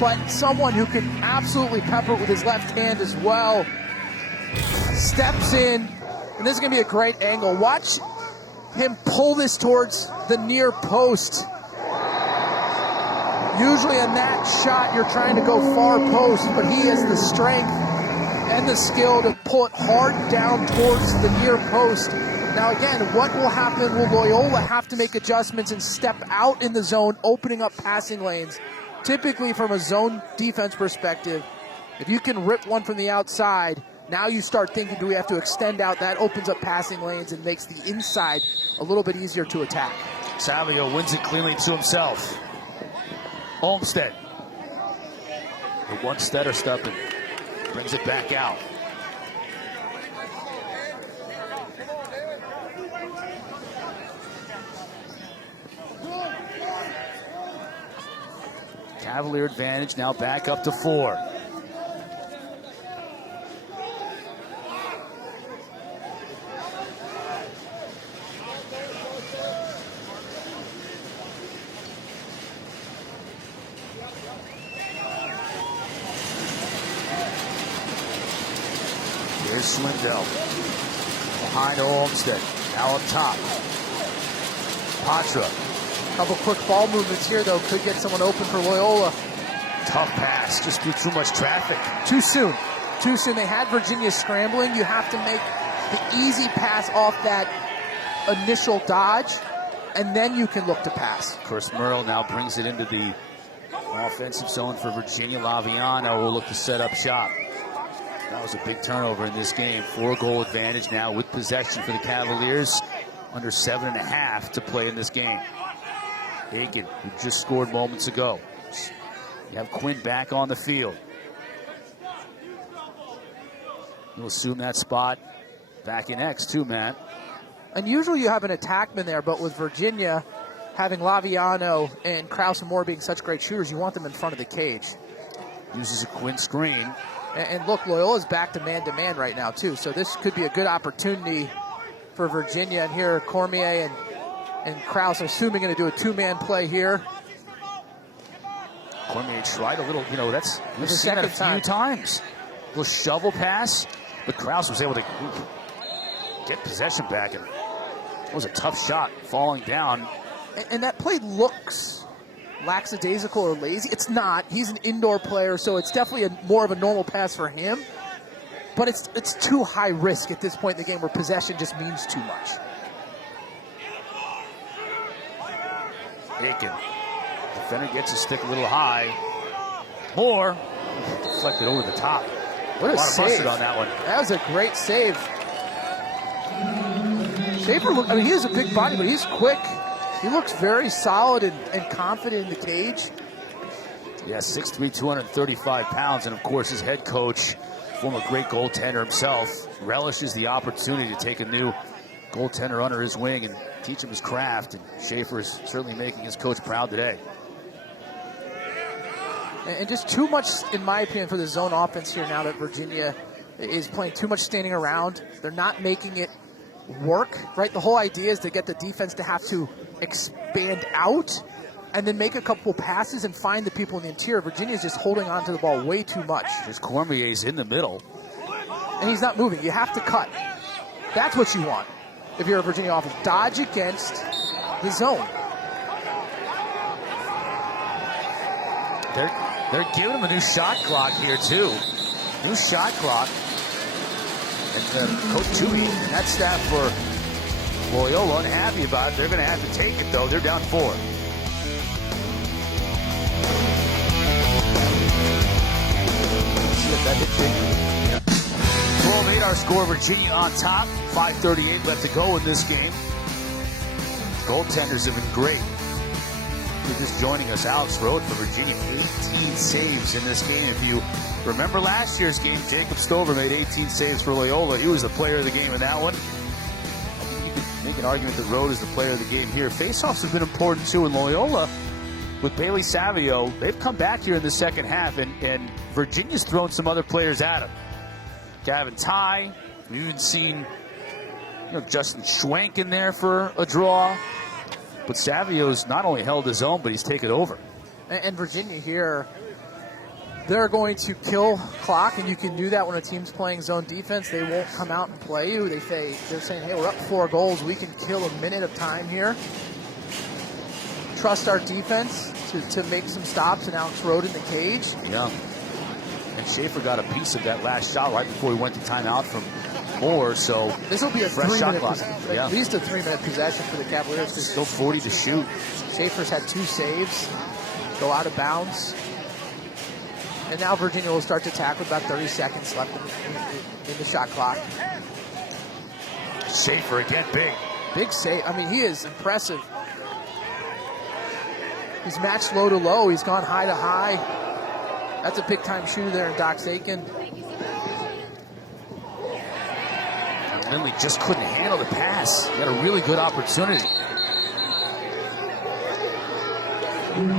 but someone who can absolutely pepper it with his left hand as well. Steps in, and this is going to be a great angle. Watch him pull this towards the near post. Usually on that shot, you're trying to go far post, but he has the strength and the skill to pull it hard down towards the near post. Now again, what will happen? Will Loyola have to make adjustments and step out in the zone, opening up passing lanes? Typically from a zone defense perspective, if you can rip one from the outside, now you start thinking, do we have to extend out? That opens up passing lanes and makes the inside a little bit easier to attack. Savio wins it cleanly to himself. Olmstead. The one stutter stepping. Brings it back out. Cavalier advantage now back up to 4. Here's Swindell. Behind Olmstead. Now up top. Patra. Couple quick ball movements here, though, could get someone open for Loyola. Tough pass, just through too much traffic. Too soon. Too soon. They had Virginia scrambling. You have to make the easy pass off that initial dodge, and then you can look to pass. Of course, Merle now brings it into the offensive zone for Virginia. Laviano will look to set up shop. That was a big turnover in this game. 4-goal advantage now with possession for the Cavaliers. Under 7.5 to play in this game. Aiken, who just scored moments ago. You have Quinn back on the field. You'll assume that spot back in X too, Matt. And usually you have an attackman there, but with Virginia having Laviano and Krause and Moore being such great shooters, you want them in front of the cage. Uses a Quinn screen. And look, Loyola's back to man right now too, so this could be a good opportunity for Virginia. And here Cormier and Krause, assuming going to do a 2-man play here. Cormier tried a little, we've seen that a few times. A little shovel pass, but Krause was able to get possession back. And it was a tough shot, falling down. And that play looks lackadaisical or lazy. It's not. He's an indoor player, so it's definitely more of a normal pass for him. But it's too high risk at this point in the game where possession just means too much. Aiken. Defender gets his stick a little high. Moore deflected over the top. What a save. Busted on that one. That was a great save. Schaefer, he has a big body, but he's quick. He looks very solid and confident in the cage. Yeah, 6'3", 235 pounds, and of course his head coach, former great goaltender himself, relishes the opportunity to take a new goaltender under his wing and teach him his craft, and Schaefer is certainly making his coach proud today. And just too much, in my opinion, for the zone offense here now that Virginia is playing too much standing around. They're not making it work, right? The whole idea is to get the defense to have to expand out and then make a couple passes and find the people in the interior. Virginia's just holding on to the ball way too much. There's Cormier's in the middle. And he's not moving. You have to cut. That's what you want if you're a Virginia offense. Dodge against the zone. They're giving him a new shot clock here, too. New shot clock. And Coach Tui and that staff for Loyola unhappy about it. They're going to have to take it, though. They're down 4. See if that hit big. 12-8 our score. Virginia on top. 5:38 left to go in this game. Goaltenders have been great. If you're just joining us, Alex Rode for Virginia, 18 saves in this game. If you remember last year's game, Jacob Stover made 18 saves for Loyola. He was the player of the game in that one. I think you could make an argument that Rode is the player of the game here. Faceoffs have been important too in Loyola. With Bailey Savio, they've come back here in the second half, and Virginia's thrown some other players at him. Gavin Ty, we've even seen Justin Schwenk in there for a draw. But Savio's not only held his own, but he's taken over. And Virginia here, they're going to kill clock, and you can do that when a team's playing zone defense. They won't come out and play you. They're saying, hey, we're up 4 goals. We can kill a minute of time here. Trust our defense to make some stops, and Alex Rode in the cage. Yeah. And Schaefer got a piece of that last shot right before he went to timeout from Moore, so this will be a fresh shot clock. At least a 3-minute possession for the Cavaliers. Still 40 to shoot. Schaefer's had 2 saves, go out of bounds. And now Virginia will start to attack with about 30 seconds left in the shot clock. Schaefer again, big. Big save. I mean, he is impressive. He's matched low to low. He's gone high to high. That's a big-time shooter there in Doc Sakin. Lindley just couldn't handle the pass. He had a really good opportunity.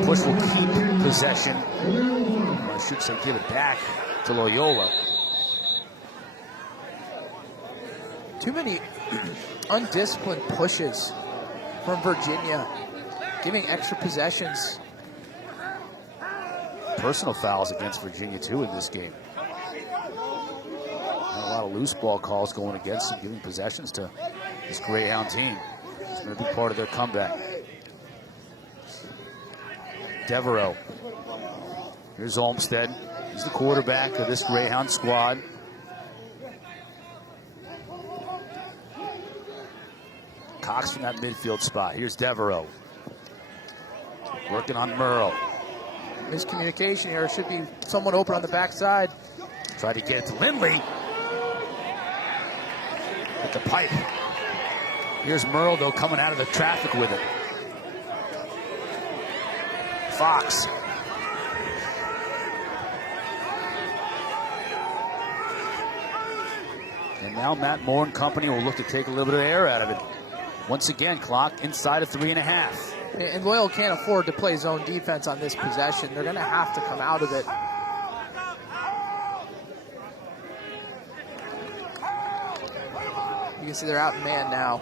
Push will keep possession. Or I should say give it back to Loyola. Too many undisciplined pushes from Virginia, giving extra possessions. Personal fouls against Virginia, too, in this game. A lot of loose ball calls going against them, giving possessions to this Greyhound team. It's going to be part of their comeback. Devereaux. Here's Olmstead. He's the quarterback of this Greyhound squad. Cox from that midfield spot. Here's Devereaux. Working on Merle. Miscommunication here. Should be someone open on the backside. Tried to get it to Lindley. At the pipe. Here's Merle, though, coming out of the traffic with it. Fox. And now Matt Moore and company will look to take a little bit of air out of it. Once again, clock inside of 3.5. And Loyola can't afford to play zone defense on this possession. They're going to have to come out of it. You can see they're out in man now.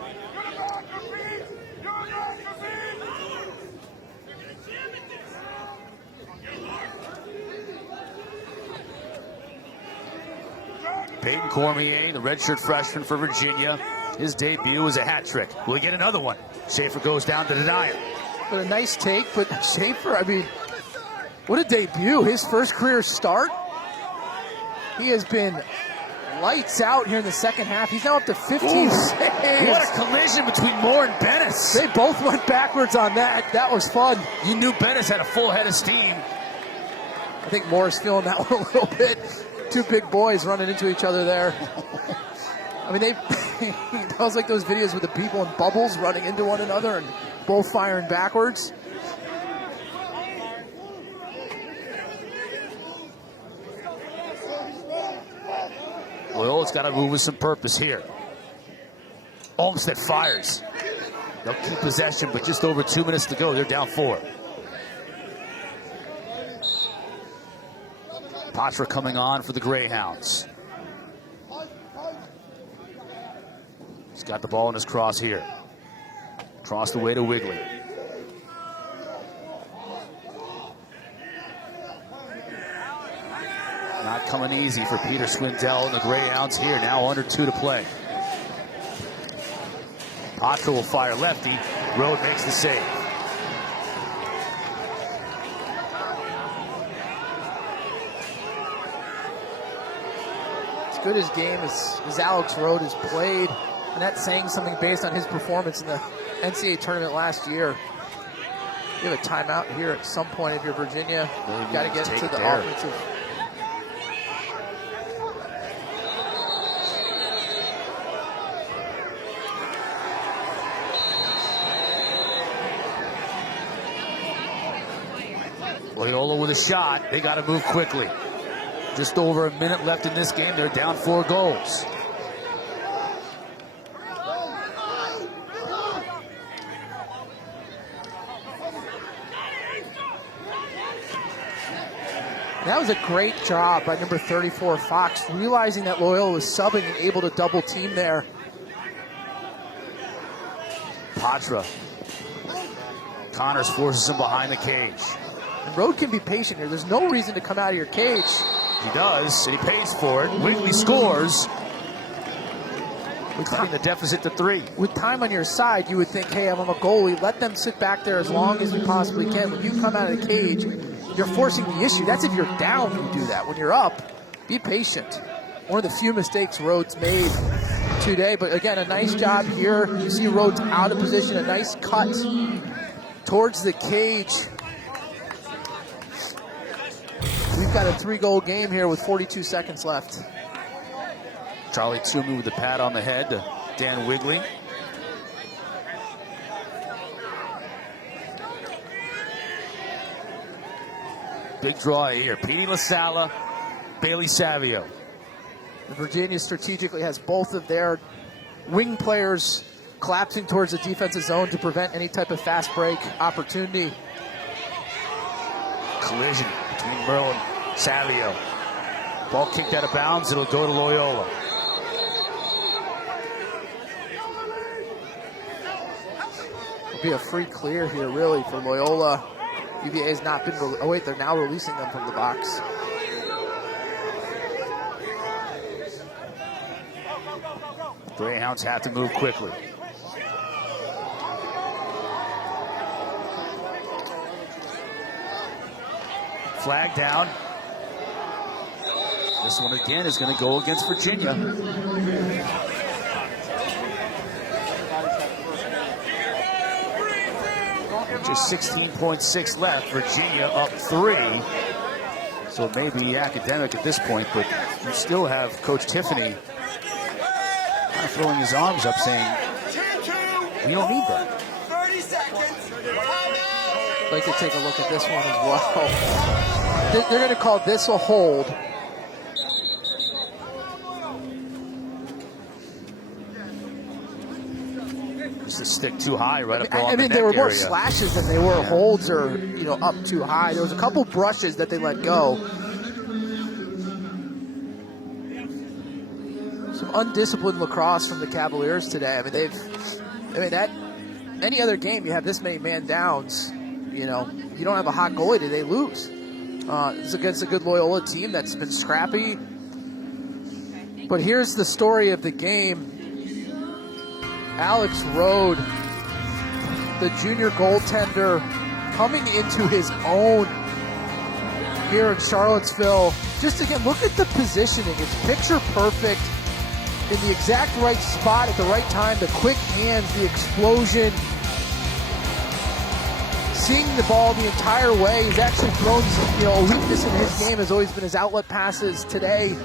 Peyton Cormier, the redshirt freshman for Virginia. His debut was a hat trick. Will he get another one? Schaefer goes down to deny it. But a nice take, but Schaefer, I mean, what a debut. His first career start. He has been lights out here in the second half. He's now up to 15 saves. What a collision between Moore and Bennis. They both went backwards on that. That was fun. You knew Bennis had a full head of steam. I think Moore's feeling that one a little bit. 2 big boys running into each other there. I mean, that was like those videos with the people in bubbles running into one another and both firing backwards. Loyola's got to move with some purpose here. Olmsted fires. They'll keep possession, but just over 2 minutes to go. They're down 4. Patra coming on for the Greyhounds. He's got the ball in his cross here. Crossed away to Wigley. Not coming easy for Peter Swindell and the Greyhounds here. Now under 2 to play. Patra will fire lefty. Rode makes the save. As good as game as Alex Rode has played, and that's saying something based on his performance in the NCAA tournament last year. You have a timeout here at some point if you're Virginia. You've got to get to the offensive. Loyola with a shot. They got to move quickly. Just over a minute left in this game. They're down 4 goals. That was a great job by number 34, Fox, realizing that Loyola was subbing and able to double team there. Patra. Connors forces him behind the cage. And Rode can be patient here. There's no reason to come out of your cage. He does, and he pays for it. Wigley scores. Cutting the deficit to 3. With time on your side, you would think, hey, I'm a goalie. Let them sit back there as long as we possibly can. When you come out of the cage, you're forcing the issue. That's if you're down, you do that. When you're up, be patient. One of the few mistakes Rhodes made today. But again, a nice job here. You see Rhodes out of position. A nice cut towards the cage. We've got a 3-goal game here with 42 seconds left. Charlie Toomey with the pat on the head to Dan Wigley. Big draw here. Petey LaSala, Bailey Savio. Virginia strategically has both of their wing players collapsing towards the defensive zone to prevent any type of fast break opportunity. Collision between Merle and Savio. Ball kicked out of bounds. It'll go to Loyola. It'll be a free clear here, really, for Loyola. UVA has not been. Oh wait, they're now releasing them from the box. Greyhounds have to move quickly. Flag down. This one again is going to go against Virginia. Just 16.6 left. Virginia up 3. So it may be academic at this point, but you still have Coach Tiffany kind of throwing his arms up saying, we don't need that. 30 seconds. I'd like to take a look at this one as well. They're going to call this a hold. Just a stick too high right up along I mean, the there were neck more area. slashes than they were holds or, up too high. There was a couple brushes that they let go. Some undisciplined lacrosse from the Cavaliers today. That any other game you have this many man downs, you don't have a hot goalie, they lose. It's against a good Loyola team that's been scrappy. But here's the story of the game. Alex Rode, the junior goaltender, coming into his own here in Charlottesville. Just again, look at the positioning. It's picture perfect, in the exact right spot at the right time. The quick hands, the explosion. Seeing the ball the entire way. He's actually thrown some, a weakness in his game has always been his outlet passes. Today,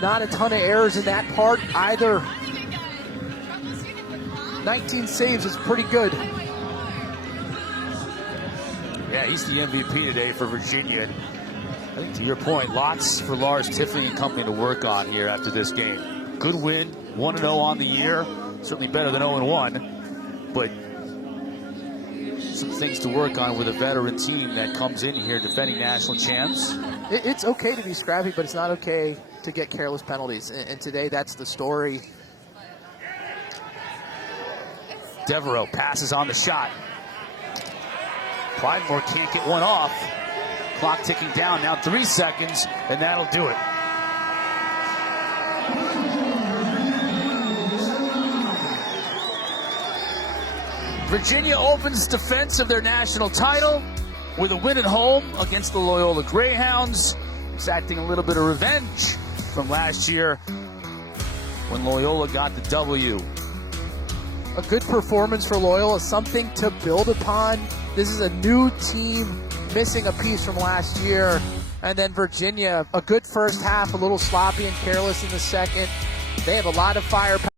not a ton of errors in that part either. 19 saves is pretty good. Yeah, he's the MVP today for Virginia. I think to your point, lots for Lars Tiffany and company to work on here after this game. Good win, 1-0 on the year. Certainly better than 0-1, but some things to work on with a veteran team that comes in here defending national champs. It's okay to be scrappy, but it's not okay to get careless penalties. And today, that's the story. Devereaux passes on the shot. Pridemore can't get one off. Clock ticking down, now 3 seconds, and that'll do it. Virginia opens defense of their national title with a win at home against the Loyola Greyhounds. Exacting a little bit of revenge from last year when Loyola got the W. A good performance for Loyola, something to build upon. This is a new team missing a piece from last year. And then Virginia, a good first half, a little sloppy and careless in the second. They have a lot of firepower.